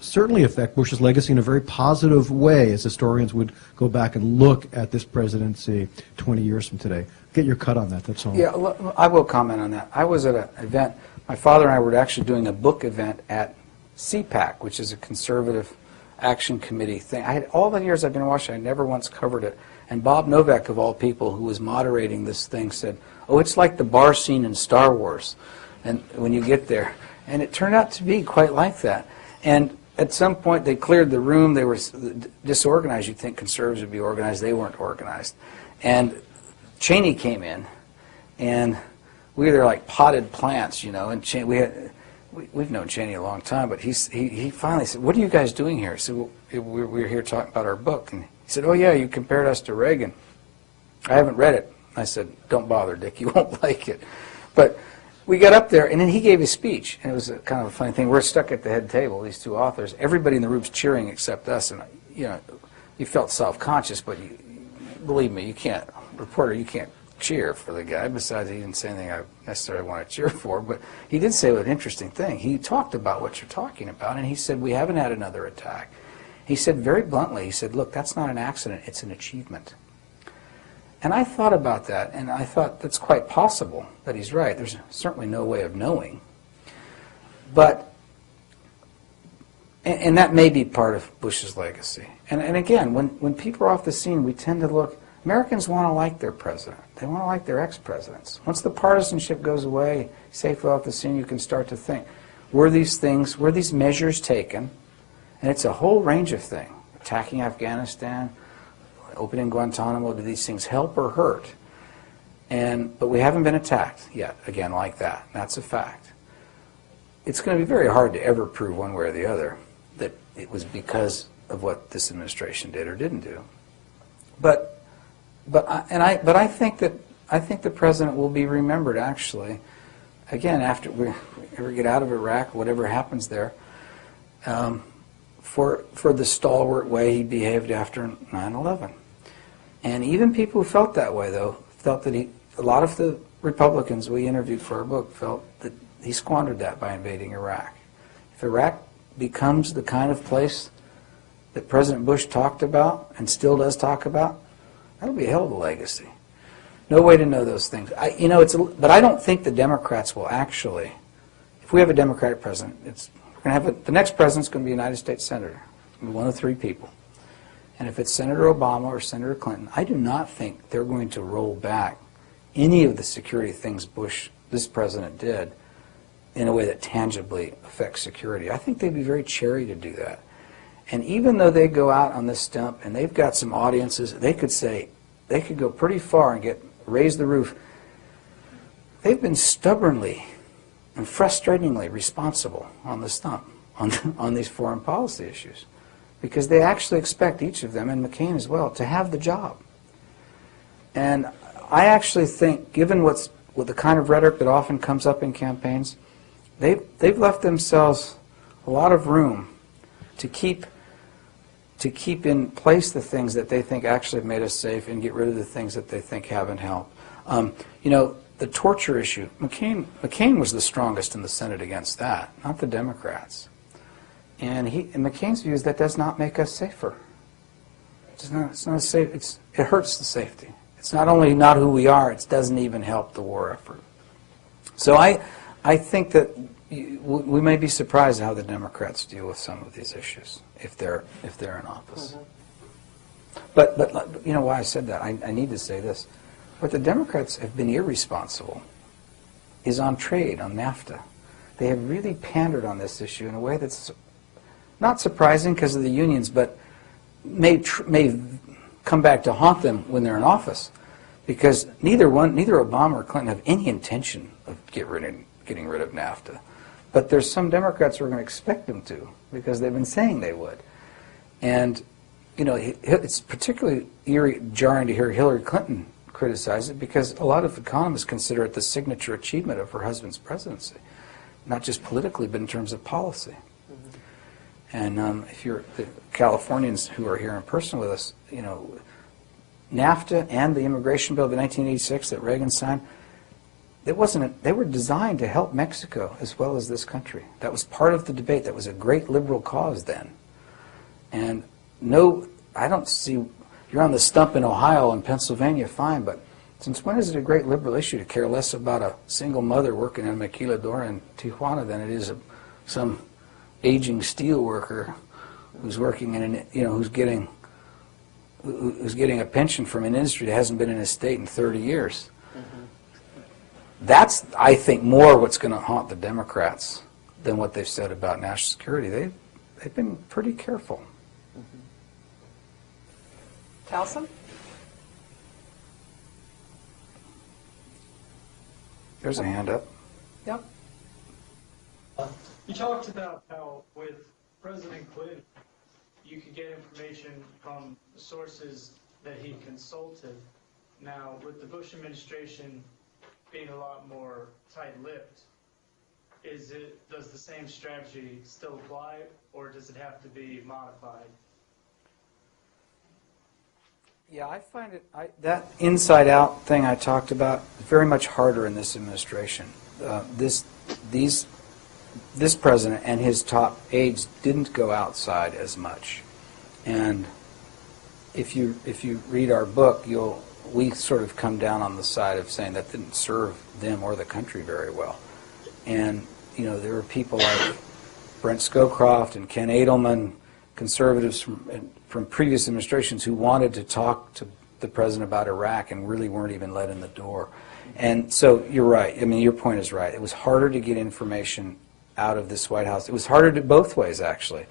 certainly affect Bush's legacy in a very positive way, as historians would go back and look at this presidency 20 years from today. Get your cut on that, that's all. Yeah, I will comment on that. I was at an event, my father and I were actually doing a book event at CPAC, which is a conservative action committee thing. All the years I've been in Washington, I never once covered it. And Bob Novak, of all people, who was moderating this thing, said, "Oh, it's like the bar scene in Star Wars and when you get there." And it turned out to be quite like that. And at some point, they cleared the room. They were disorganized. You'd think conservatives would be organized. They weren't organized. And Cheney came in, and we were like potted plants, you know. And we've known Cheney a long time, but he finally said, "What are you guys doing here?" I said, "Well, we're here talking about our book." And he said, "Oh, yeah, you compared us to Reagan." I haven't read it. I said, "Don't bother, Dick. You won't like it." But we got up there, and then he gave his speech. And it was kind of a funny thing. We're stuck at the head table, these two authors. Everybody in the room's cheering except us. And, you know, you felt self-conscious, but believe me, you can't, reporter, you can't cheer for the guy. Besides, he didn't say anything I necessarily want to cheer for. But he did say an interesting thing. He talked about what you're talking about, and he said, "We haven't had another attack." He said very bluntly, he said, "Look, that's not an accident, it's an achievement." And I thought about that, and I thought that's quite possible that he's right. There's certainly no way of knowing. But, and that may be part of Bush's legacy. And again, when people are off the scene, we tend to look, Americans want to like their president. They want to like their ex-presidents. Once the partisanship goes away, safely off the scene, you can start to think, were these measures taken? And it's a whole range of things. Attacking Afghanistan, opening Guantanamo, do these things help or hurt? But we haven't been attacked yet, again, like that. That's a fact. It's going to be very hard to ever prove one way or the other that it was because of what this administration did or didn't do. But I think the president will be remembered, actually, again, after we ever get out of Iraq, whatever happens there, for the stalwart way he behaved after 9/11. And even people who felt that way, though, felt that a lot of the Republicans we interviewed for our book felt that he squandered that by invading Iraq. If Iraq becomes the kind of place that President Bush talked about and still does talk about, that'll be a hell of a legacy. No way to know those things. But I don't think the Democrats will actually, if we have a Democratic president, the next president's going to be a United States senator. It's going to be one of three people. And if it's Senator Obama or Senator Clinton, I do not think they're going to roll back any of the security things this president did, in a way that tangibly affects security. I think they'd be very chary to do that. And even though they go out on this stump and they've got some audiences, they could go pretty far and raise the roof. They've been stubbornly and frustratingly responsible on the stump on these foreign policy issues, because they actually expect each of them, and McCain as well, to have the job. And I actually think, given with the kind of rhetoric that often comes up in campaigns, they've left themselves a lot of room to keep in place the things that they think actually have made us safe and get rid of the things that they think haven't helped. The torture issue, McCain was the strongest in the Senate against that, not the Democrats. And in McCain's view is that does not make us safer. It's not safe. It hurts the safety. It's not only not who we are, it doesn't even help the war effort. So I think that we may be surprised how the Democrats deal with some of these issues if they're in office. But you know why I said that? I need to say this. What the Democrats have been irresponsible is on trade, on NAFTA. They have really pandered on this issue in a way that's not surprising because of the unions, but may come back to haunt them when they're in office, because neither Obama or Clinton have any intention of getting rid of NAFTA. But there's some Democrats who are going to expect them to, because they've been saying they would. And it's particularly jarring to hear Hillary Clinton criticize it because a lot of economists consider it the signature achievement of her husband's presidency, not just politically, but in terms of policy. And if you're the Californians who are here in person with us, you know, NAFTA and the immigration bill of 1986 that Reagan signed, they were designed to help Mexico as well as this country. That was part of the debate. That was a great liberal cause then. And no, I don't see, you're on the stump in Ohio and Pennsylvania, fine, but since when is it a great liberal issue to care less about a single mother working in a maquiladora in Tijuana than it is some aging steel worker who's working in an, you know, who's getting a pension from an industry that hasn't been in his state in 30 years. That's, I think, more what's going to haunt the Democrats than what they've said about national security. They've been pretty careful. Towson? There's a hand up. Yep. You talked about how with President Clinton, you could get information from sources that he consulted. Now, with the Bush administration being a lot more tight-lipped, does the same strategy still apply, or does it have to be modified? Yeah, I find it, that inside-out thing I talked about is very much harder in this administration. This president and his top aides didn't go outside as much. And if you read our book, we sort of come down on the side of saying that didn't serve them or the country very well. And, you know, there were people like Brent Scowcroft and Ken Edelman, conservatives from previous administrations who wanted to talk to the president about Iraq and really weren't even let in the door. And so you're right. I mean, your point is right. It was harder to get information out of this White House. It was harder to both ways, actually.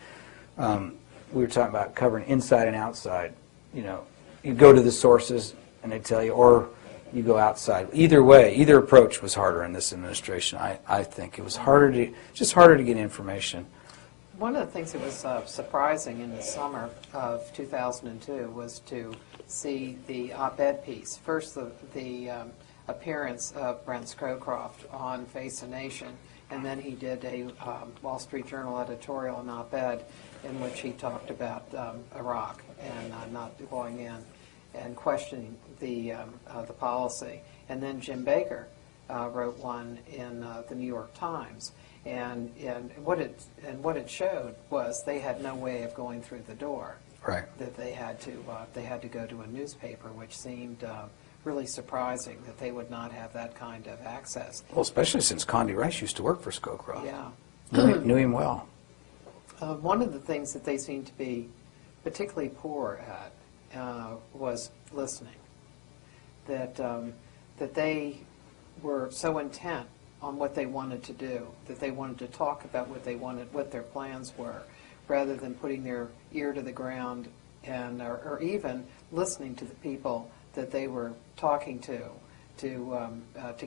We were talking about covering inside and outside. You know, you go to the sources and they tell you, or you go outside. Either way, either approach was harder in this administration. I think it was just harder to get information. One of the things that was surprising in the summer of 2002 was to see the op-ed piece. First, the appearance of Brent Scowcroft on Face the Nation, and then he did a Wall Street Journal editorial, an op-ed, in which he talked about Iraq and not going in and questioning the policy. And then Jim Baker wrote one in the New York Times. And what it showed was they had no way of going through the door. Right. That they had to go to a newspaper, which seemed really surprising that they would not have that kind of access. Well, especially since Condi Rice used to work for Scowcroft. Yeah. Knew him well. One of the things that they seemed to be particularly poor at was listening. That they were so intent on what they wanted to do, that they wanted to talk about what they wanted, what their plans were, rather than putting their ear to the ground and or even listening to the people that they were talking to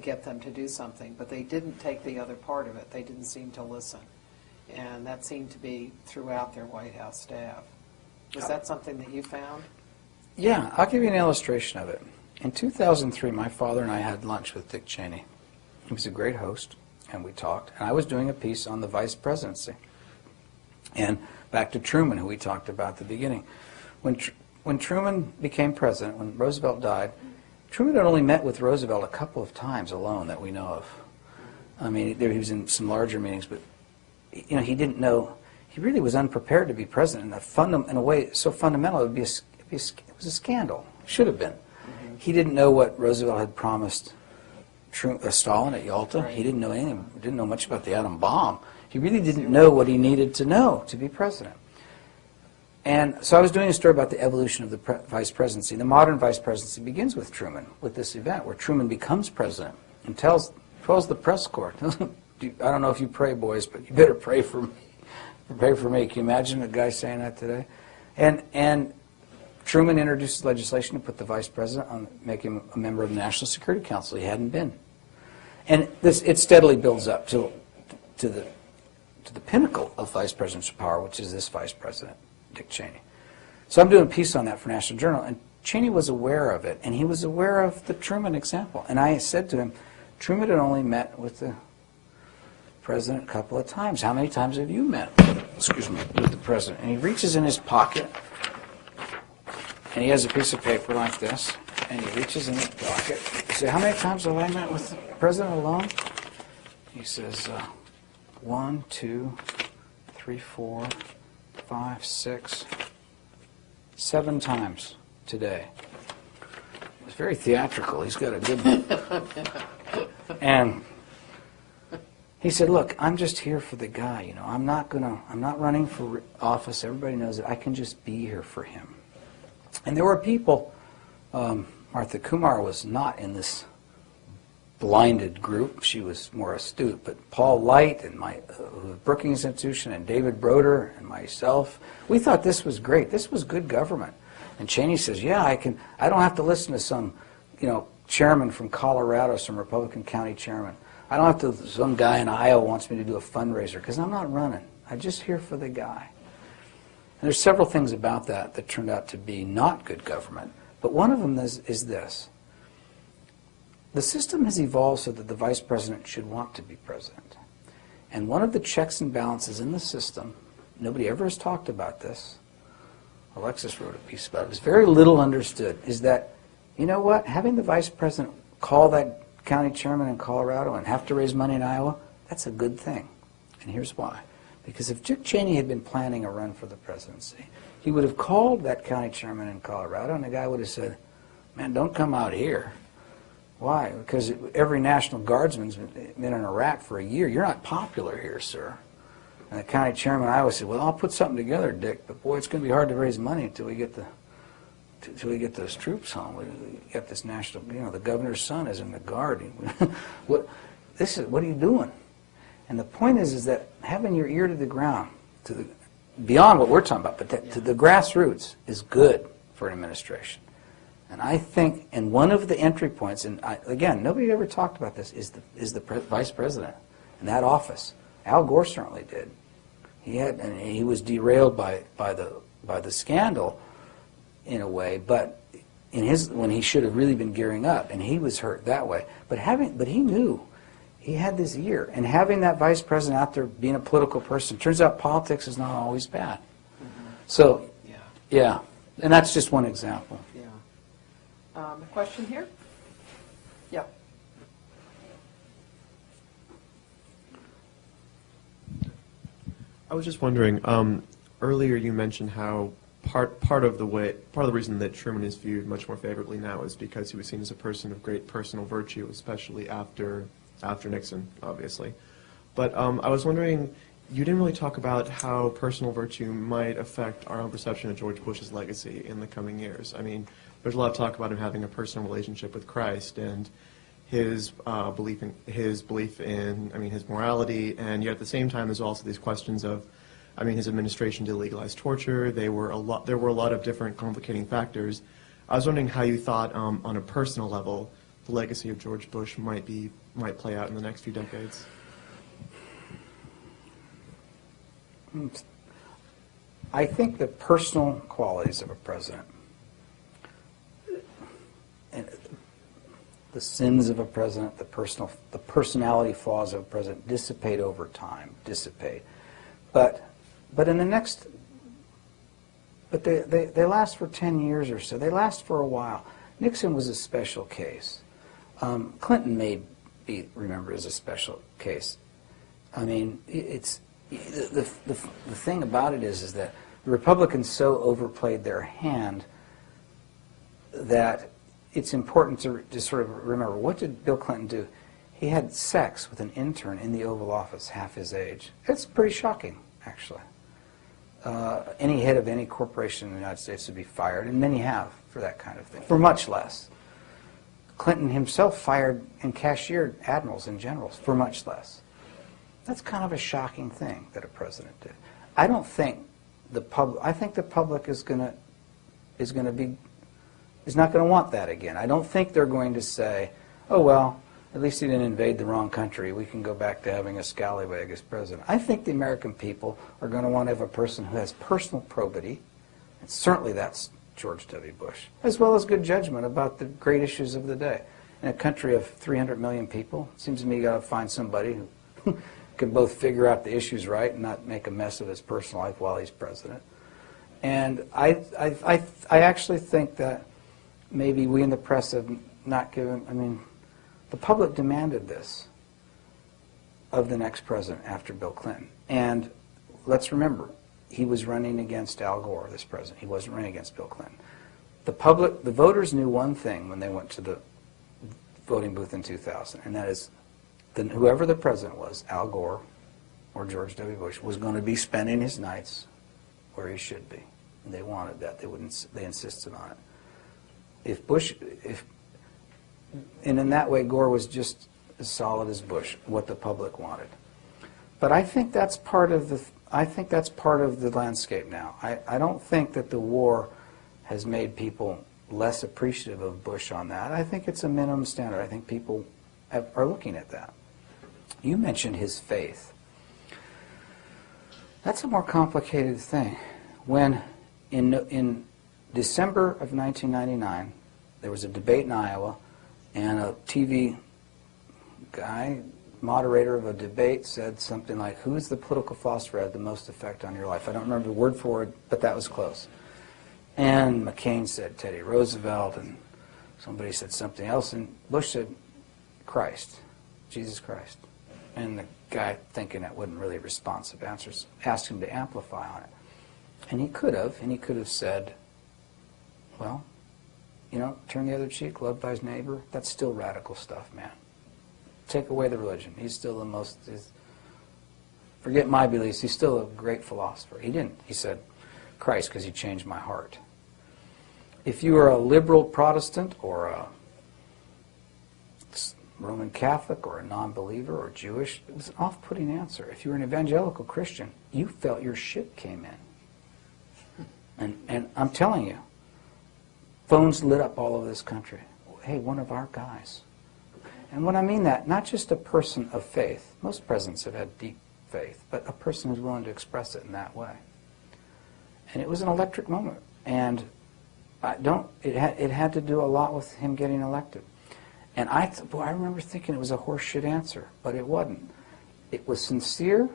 get them to do something. But they didn't take the other part of it. They didn't seem to listen. And that seemed to be throughout their White House staff. Was that something that you found? Yeah, I'll give you an illustration of it. In 2003, my father and I had lunch with Dick Cheney. He was a great host, and we talked. And I was doing a piece on the vice presidency. And back to Truman, who we talked about at the beginning. When Truman became president, when Roosevelt died, Truman had only met with Roosevelt a couple of times alone that we know of. I mean, he was in some larger meetings, but you know, he didn't know. He really was unprepared to be president in a way so fundamental. It was a scandal. It should have been. He didn't know what Roosevelt had promised Stalin at Yalta. Right. He didn't know anything. Didn't know much about the atom bomb. He really didn't know what he needed to know to be president. And so I was doing a story about the evolution of the vice presidency. The modern vice presidency begins with Truman, with this event where Truman becomes president and tells the press corps, I don't know if you pray, boys, but you better pray for me. Pray for me. Can you imagine a guy saying that today? And Truman introduces legislation to put the vice president on, make him a member of the National Security Council. He hadn't been. And it steadily builds up to the pinnacle of vice presidential power, which is this vice president, Dick Cheney. So I'm doing a piece on that for National Journal, and Cheney was aware of it, and he was aware of the Truman example. And I said to him, Truman had only met with the president a couple of times. How many times have you met, with the president? And he reaches in his pocket, and he has a piece of paper like this, and he reaches in his pocket. He said, how many times have I met with the president alone? He says, 1, 2, 3, 4, 5, 6, 7 times today. It was very theatrical. He's got a good and he said, look, I'm just here for the guy, you know. I'm not running for office. Everybody knows that I can just be here for him. And there were people, Martha Kumar was not in this blinded group. She was more astute. But Paul Light and Brookings Institution and David Broder and myself, we thought this was great. This was good government. And Cheney says, yeah, I don't have to listen to some, you know, chairman from Colorado, some Republican county chairman. I don't have to, some guy in Iowa wants me to do a fundraiser, because I'm not running. I'm just here for the guy. And there's several things about that turned out to be not good government. But one of them is this. The system has evolved so that the vice president should want to be president. And one of the checks and balances in the system, nobody ever has talked about this, Alexis wrote a piece about it, it was very little understood, is that, you know what, having the vice president call that county chairman in Colorado and have to raise money in Iowa, that's a good thing. And here's why. Because if Dick Cheney had been planning a run for the presidency, he would have called that county chairman in Colorado, and the guy would have said, man, don't come out here. Why? Because every National Guardsman's been in Iraq for a year. You're not popular here, sir. And the county chairman in Iowa said, well, I'll put something together, Dick, but boy, it's going to be hard to raise money until we get those troops home. We get this national, you know, the governor's son is in the guard. What are you doing? And the point is that having your ear to the ground, beyond what we're talking about, but to the grassroots is good for an administration. And I think, and one of the entry points, and again, nobody ever talked about this, is the vice president in that office. Al Gore certainly did. He was derailed by the scandal in a way, but when he should have really been gearing up, and he was hurt that way. But he knew he had this ear, and having that vice president out there being a political person, turns out politics is not always bad. So, yeah, and that's just one example. A question here? Yeah. I was just wondering, earlier you mentioned how part of the reason that Truman is viewed much more favorably now is because he was seen as a person of great personal virtue, especially after Nixon, obviously. But I was wondering, you didn't really talk about how personal virtue might affect our own perception of George Bush's legacy in the coming years. I mean, there's a lot of talk about him having a personal relationship with Christ and his belief in his morality, and yet at the same time there's also these questions of, his administration did legalize torture. There were a lot of different complicating factors. I was wondering how you thought, on a personal level, the legacy of George Bush might play out in the next few decades. I think the personal qualities of a president, and the sins of a president, the personality flaws of a president dissipate over time, But in the next, they last for 10 years or so. They last for a while. Nixon was a special case. Clinton may be remembered as a special case. I mean, it's the thing about it is that the Republicans so overplayed their hand that it's important to sort of remember, what did Bill Clinton do? He had sex with an intern in the Oval Office, half his age. It's pretty shocking, actually. Any head of any corporation in the United States would be fired, and many have for that kind of thing, for much less. Clinton himself fired and cashiered admirals and generals for much less. That's kind of a shocking thing that a president did. I don't think the public. I think the public is not going to want that again. I don't think they're going to say, "Oh well, at least he didn't invade the wrong country. We can go back to having a scallywag as president." I think the American people are going to want to have a person who has personal probity, and certainly that's George W. Bush, as well as good judgment about the great issues of the day. In a country of 300 million people, it seems to me you got to find somebody who can both figure out the issues right and not make a mess of his personal life while he's president. And I actually think that maybe we in the press have not given, I mean, the public demanded this of the next president after Bill Clinton. And let's remember, he was running against Al Gore, this president. He wasn't running against Bill Clinton. The voters knew one thing when they went to the voting booth in 2000, and that is that whoever the president was, Al Gore or George W. Bush, was going to be spending his nights where he should be. And they wanted that. They insisted on it. And in that way, Gore was just as solid as Bush, what the public wanted. But I think that's part of the landscape now. I don't think that the war has made people less appreciative of Bush on that. I think it's a minimum standard. I think people are looking at that. You mentioned his faith. That's a more complicated thing. When in December of 1999, there was a debate in Iowa, and a TV guy, moderator of a debate, said something like, "Who's the political philosopher that had the most effect on your life?" I don't remember the word for it, but that was close. And McCain said Teddy Roosevelt, and somebody said something else, and Bush said Christ, Jesus Christ. And the guy, thinking that wasn't really responsive answers, asked him to amplify on it. And he could have said, well, you know, turn the other cheek, love thy neighbor. That's still radical stuff, man. Take away the religion. He's still the most, forget my beliefs, he's still a great philosopher. He didn't. He said, Christ, because he changed my heart. If you are a liberal Protestant or a Roman Catholic or a non-believer or Jewish, it was an off-putting answer. If you were an evangelical Christian, you felt your ship came in. And I'm telling you, phones lit up all over this country. Hey, one of our guys. And when I mean that, not just a person of faith. Most presidents have had deep faith, but a person who's willing to express it in that way. And it was an electric moment. And it had to do a lot with him getting elected. And I remember thinking it was a horseshit answer, but it wasn't. It was sincere,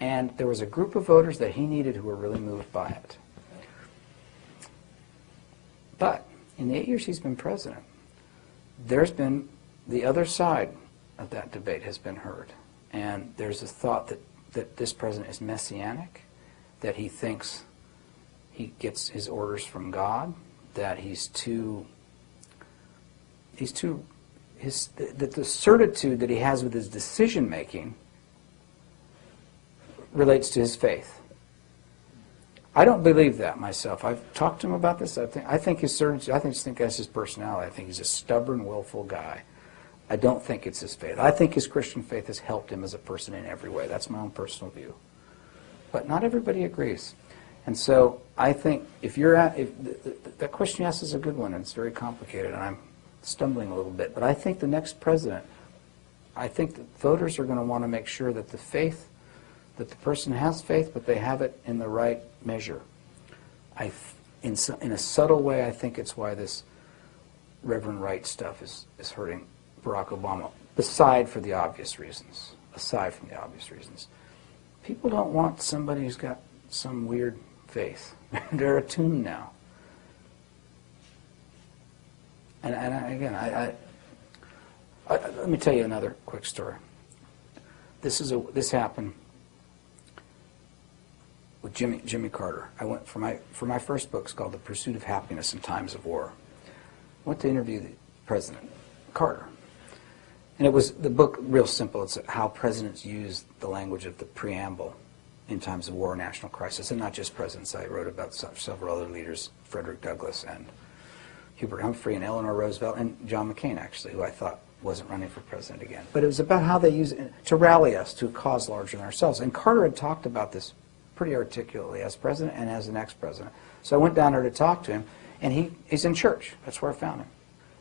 and there was a group of voters that he needed who were really moved by it. But in the 8 years he's been president, there's been the other side of that debate has been heard. And there's a thought that this president is messianic, that he thinks he gets his orders from God, that that the certitude that he has with his decision-making relates to his faith. I don't believe that myself. I've talked to him about this. I think his certitude, I think that's his personality. I think he's a stubborn, willful guy. I don't think it's his faith. I think his Christian faith has helped him as a person in every way. That's my own personal view. But not everybody agrees. And so I think that question you asked is a good one, and it's very complicated, and I'm stumbling a little bit. But I think the next president, I think that voters are going to want to make sure that that the person has faith, but they have it in the right measure. In a subtle way, I think it's why this Reverend Wright stuff is hurting Barack Obama, aside from the obvious reasons. People don't want somebody who's got some weird faith. They're attuned now. And again, let me tell you another quick story. This happened with Jimmy Carter. I went for my first book. It's called The Pursuit of Happiness in Times of War. I went to interview the President Carter. And it was the book, real simple. It's how presidents use the language of the preamble in times of war or national crisis, and not just presidents. I wrote about several other leaders, Frederick Douglass and Hubert Humphrey and Eleanor Roosevelt and John McCain, actually, who I thought wasn't running for president again. But it was about how they use it to rally us to a cause larger than ourselves. And Carter had talked about this pretty articulately as president and as an ex-president. So I went down there to talk to him, and he's in church. That's where I found him.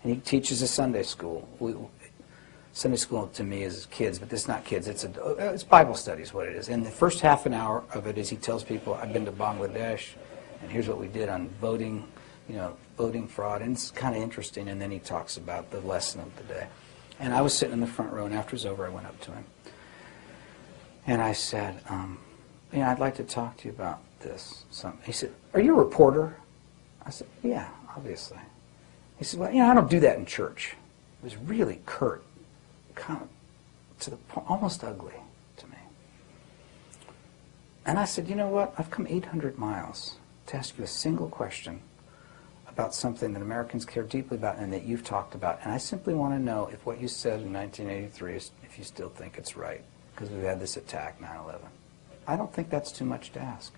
And he teaches a Sunday school. Sunday school to me is kids, but it's not kids. It's Bible study is what it is. And the first half an hour of it is he tells people, I've been to Bangladesh, and here's what we did on voting voting fraud, and it's kind of interesting, and then he talks about the lesson of the day. And I was sitting in the front row, and after it was over, I went up to him. And I said, I'd like to talk to you about this. He said, are you a reporter? I said, yeah, obviously. He said, well, I don't do that in church. It was really curt, kind of to the point, almost ugly to me. And I said, you know what? I've come 800 miles to ask you a single question about something that Americans care deeply about and that you've talked about. And I simply want to know if what you said in 1983, if you still think it's right, because we've had this attack, 9/11. I don't think that's too much to ask.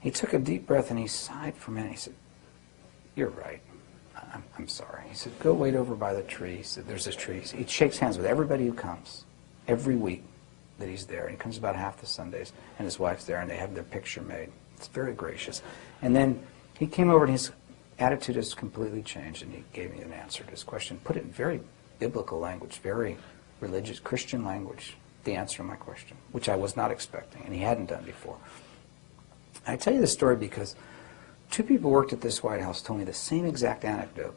He took a deep breath and he sighed for a minute. He said, you're right. I'm sorry. He said, go wait over by the tree. He said, there's this tree. He shakes hands with everybody who comes every week that he's there. And he comes about half the Sundays, and his wife's there, and they have their picture made. It's very gracious. And then he came over, and his attitude has completely changed, and he gave me an answer to his question. Put it in very biblical language, very religious, Christian language, the answer to my question, which I was not expecting, and he hadn't done before. I tell you this story because two people worked at this White House told me the same exact anecdote,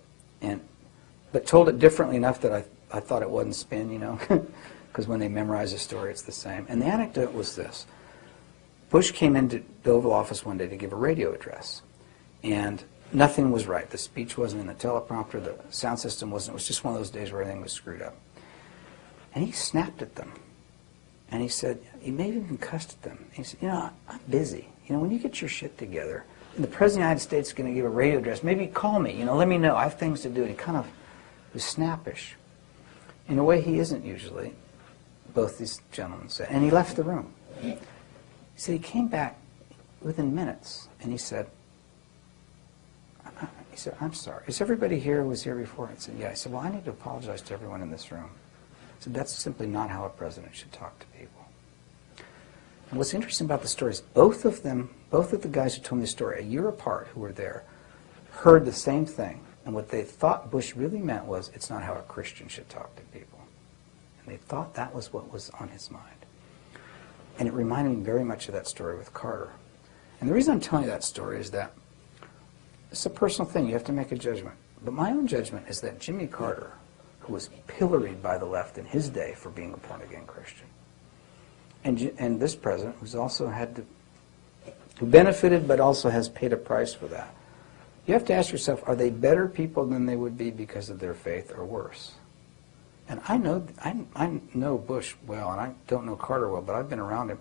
but told it differently enough that I thought it wasn't spin, because when they memorize a story, it's the same. And the anecdote was this. Bush came into the Oval Office one day to give a radio address, and nothing was right. The speech wasn't in the teleprompter, the sound system wasn't. It was just one of those days where everything was screwed up. And he snapped at them, and he said, he may have even cussed at them. He said, I'm busy. When you get your shit together, and the President of the United States is going to give a radio address, maybe call me, let me know. I have things to do. And he kind of was snappish in a way he isn't usually, both these gentlemen said. And he left the room. He said he came back within minutes, and he said, I'm sorry. Is everybody here who was here before? I said, yeah. He said, well, I need to apologize to everyone in this room. I said, that's simply not how a president should talk to people. And what's interesting about the story is both of the guys who told me the story a year apart who were there heard the same thing. And what they thought Bush really meant was, it's not how a Christian should talk to people. And they thought that was what was on his mind. And it reminded me very much of that story with Carter. And the reason I'm telling you that story is that it's a personal thing. You have to make a judgment. But my own judgment is that Jimmy Carter, who was pilloried by the left in his day for being a born-again Christian, and this president, who's also who benefited but also has paid a price for that, you have to ask yourself, are they better people than they would be because of their faith, or worse? And I know Bush well, and I don't know Carter well, but I've been around him.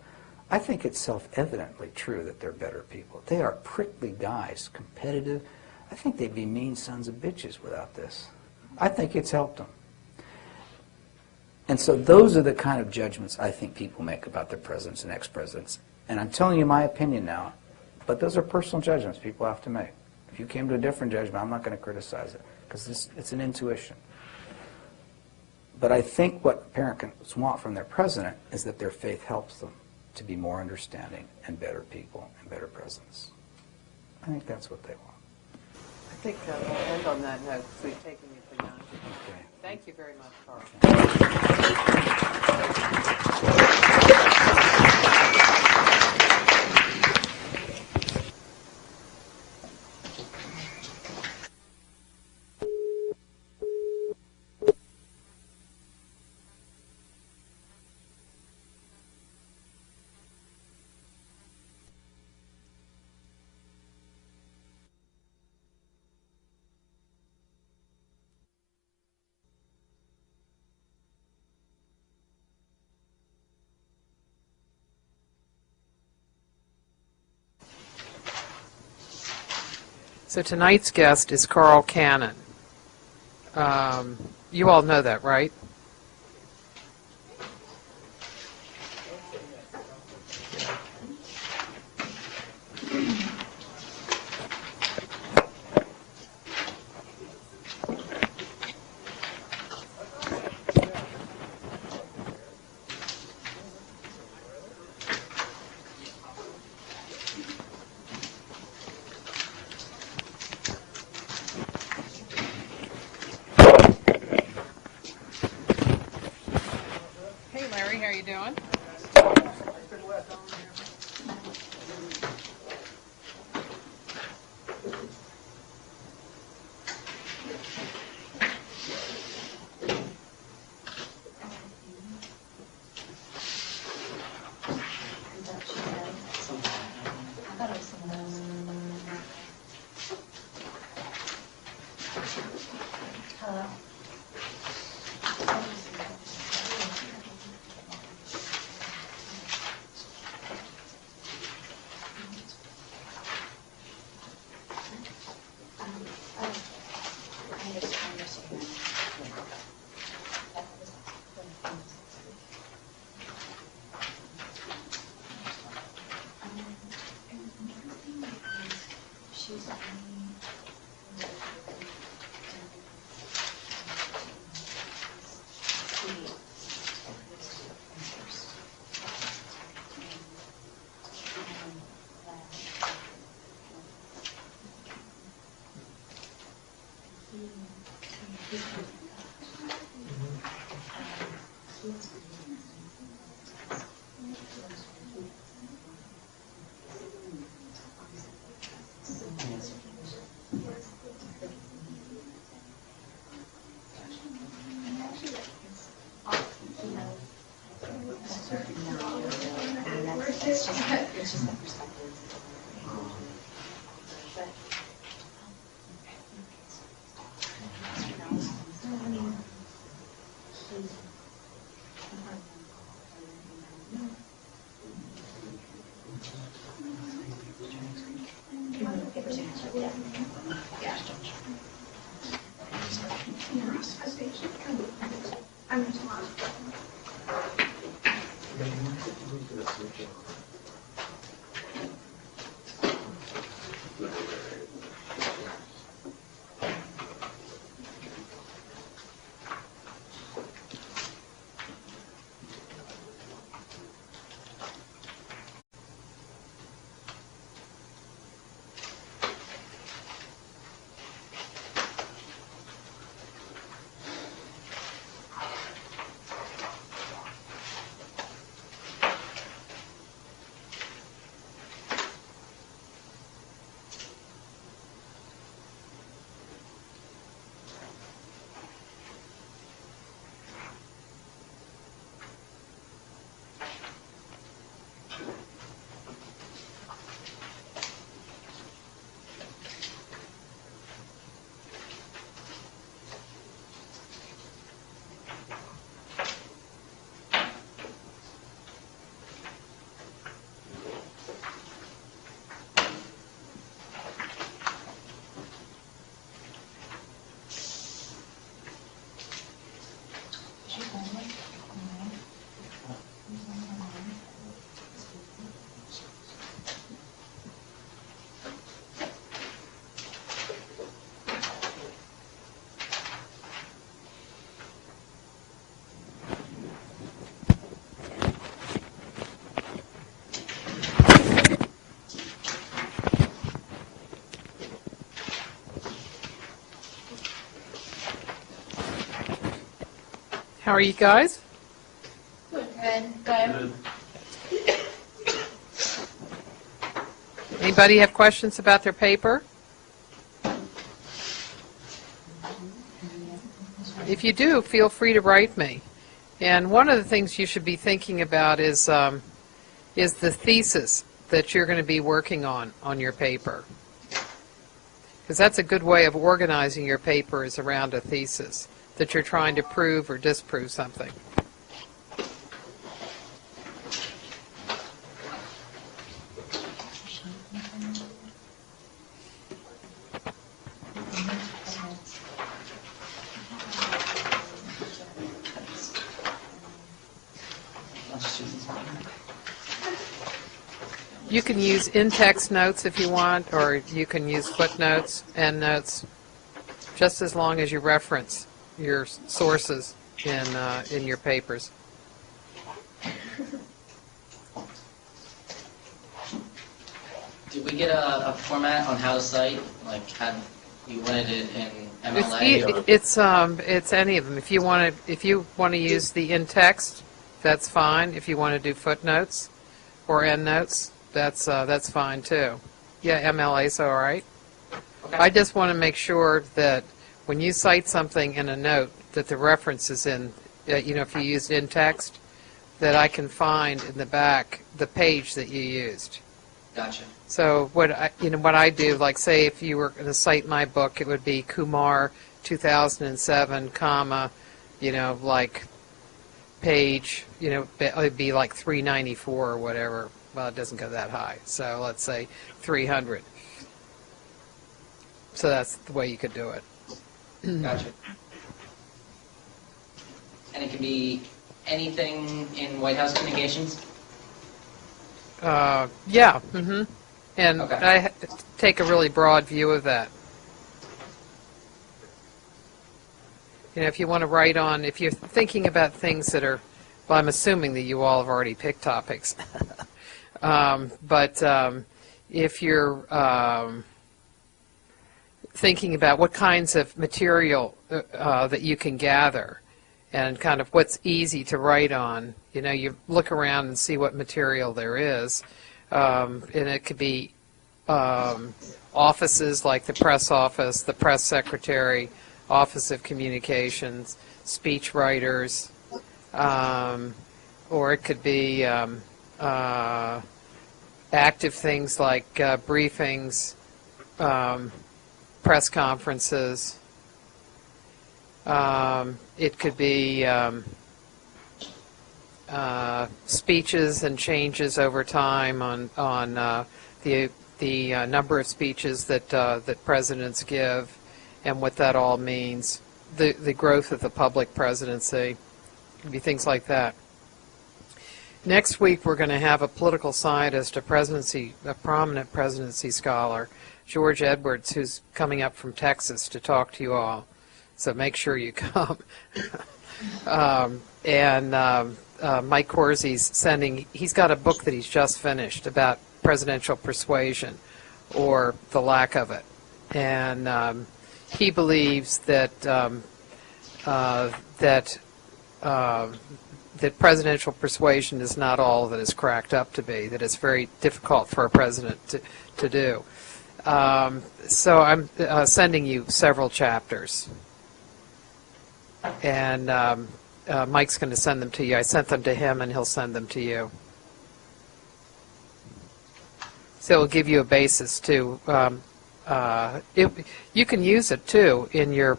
I think it's self-evidently true that they're better people. They are prickly guys, competitive. I think they'd be mean sons of bitches without this. I think it's helped them. And so those are the kind of judgments I think people make about their presidents and ex-presidents. And I'm telling you my opinion now, but those are personal judgments people have to make. If you came to a different judgment, I'm not going to criticize it, because it's an intuition. But I think what Americans want from their president is that their faith helps them to be more understanding and better people and better presidents. I think that's what they want. I think we'll end on that note, because we've taken you beyond. Okay. Thank you very much, Carl. So tonight's guest is Carl Cannon. You all know that, right? Hey, Larry, how you doing? How are you guys? Good. Anybody have questions about their paper? If you do, feel free to write me. And one of the things you should be thinking about is the thesis that you're going to be working on your paper. Because that's a good way of organizing your paper, is around a thesis that you're trying to prove or disprove something. You can use in-text notes if you want, or you can use footnotes, endnotes, just as long as you reference your sources in your papers. Did we get a format on how to cite? Like, had you wanted it in MLA? It's any of them. If you want to use the in-text, that's fine. If you want to do footnotes or endnotes, that's fine too. Yeah, MLA's all right. Okay. I just want to make sure that when you cite something in a note, that the reference is in, if you used in text, that I can find in the back the page that you used. Gotcha. So what I do, like say if you were going to cite my book, it would be Kumar 2007, comma, like page, it'd be like 394 or whatever. Well, it doesn't go that high. So let's say 300. So that's the way you could do it. Gotcha. And it can be anything in White House communications? Yeah. And Okay. I take a really broad view of that. If you want to write on, if you're thinking about things that are, well, I'm assuming that you all have already picked topics. But if you're thinking about what kinds of material that you can gather and kind of what's easy to write on, you look around and see what material there is. And it could be offices like the press office, the press secretary, Office of Communications, speech writers, or it could be active things like briefings, press conferences. It could be speeches and changes over time on the number of speeches that presidents give and what that all means. The growth of the public presidency. It could be things like that. Next week we're going to have a political scientist, a prominent presidency scholar, George Edwards, who's coming up from Texas to talk to you all. So make sure you come. Mike Corsi's he's got a book that he's just finished about presidential persuasion, or the lack of it. And he believes that that presidential persuasion is not all that it's cracked up to be, that it's very difficult for a president to do. So I'm sending you several chapters. And Mike's going to send them to you. I sent them to him, and he'll send them to you. So it'll give you a basis to. You can use it too in your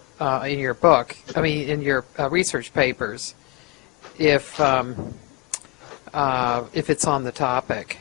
book. I mean, in your research papers, if it's on the topic.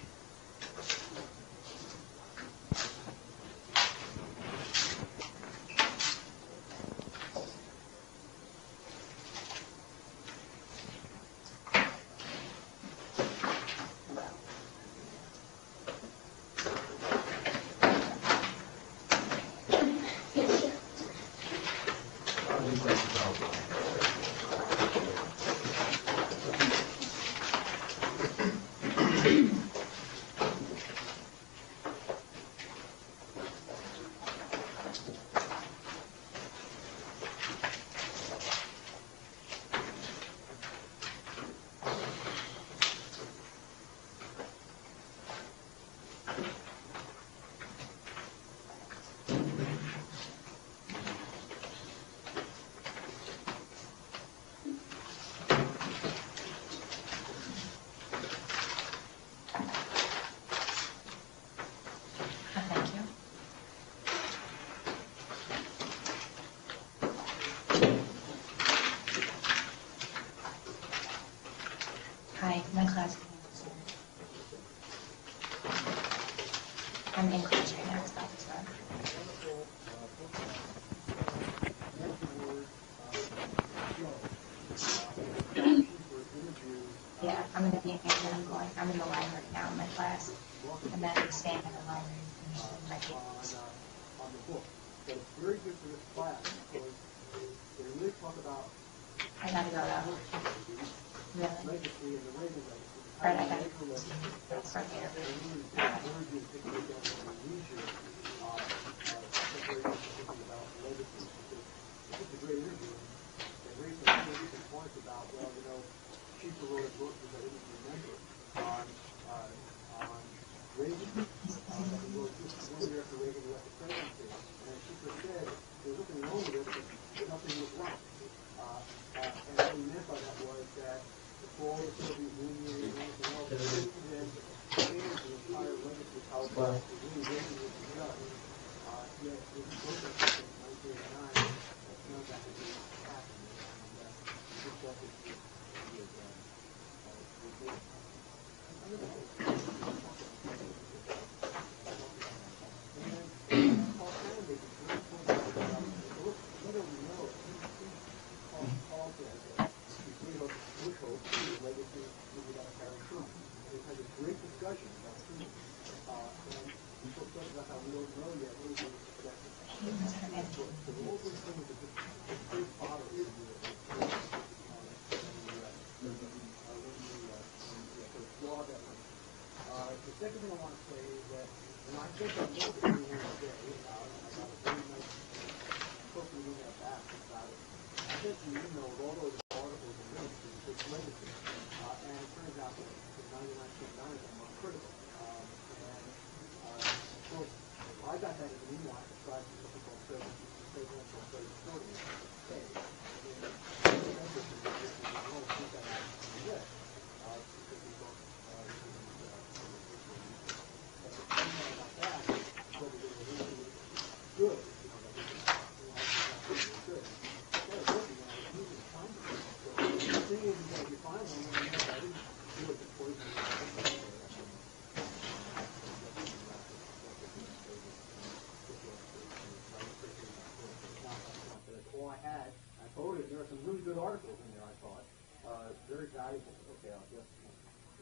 Hi, my class. I'm in class right now. Stop this one. Yeah, I'm going to be in here and I'm in the line right now in my class. And then I'm staying in the line and finishing my papers. On the book. So it's very good for this class because they really talk about I gotta go though. Really? legacy and the Reagan legacy. Right, I got it. It's right here. got that in the meanwhile, I tried to do something called presidential reporting. All I had, I voted, there were some really good articles in there, I thought, very valuable. Okay, I'll just,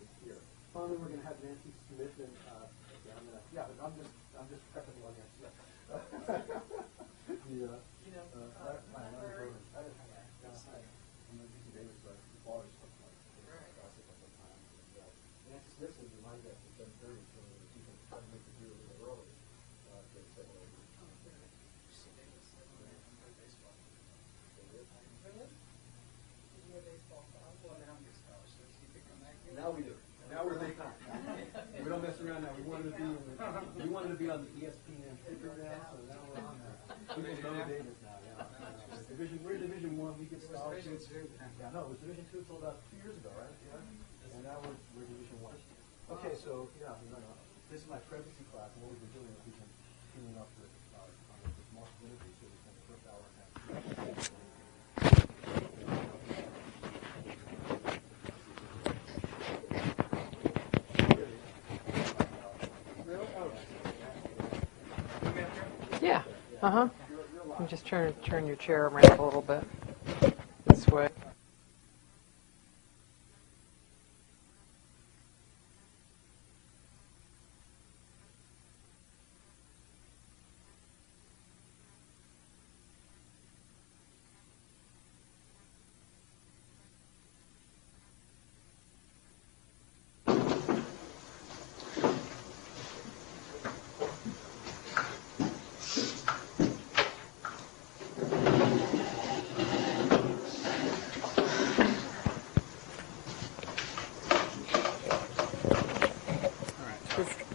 it's here. Finally, we're gonna have Nancy Smith and, okay, yeah, but I'm just prepping the audience. Nancy Smith says you might get to 10:30, so you can try to make the deal a little early. Now we do. Now we're big time. We don't mess around now. We wanted to be on the ESPN ticker now, so now we're on there. People know Davis now. Yeah. We're Division I. We get scholarships. Yeah, no, it was Division II until about 2 years ago, right? Yeah. And now we're Division I. Okay, so yeah, this is my presidency class, and what we've been doing is we've been tuning up with Mark Winneby, so we spent the first hour and a half. Yeah. Uh-huh. You just turn your chair around a little bit this way.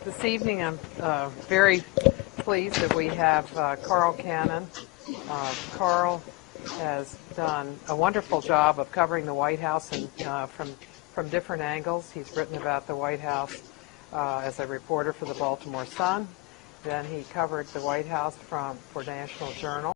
This evening, I'm very pleased that we have Carl Cannon. Carl has done a wonderful job of covering the White House and from different angles. He's written about the White House as a reporter for the Baltimore Sun. Then he covered the White House for National Journal.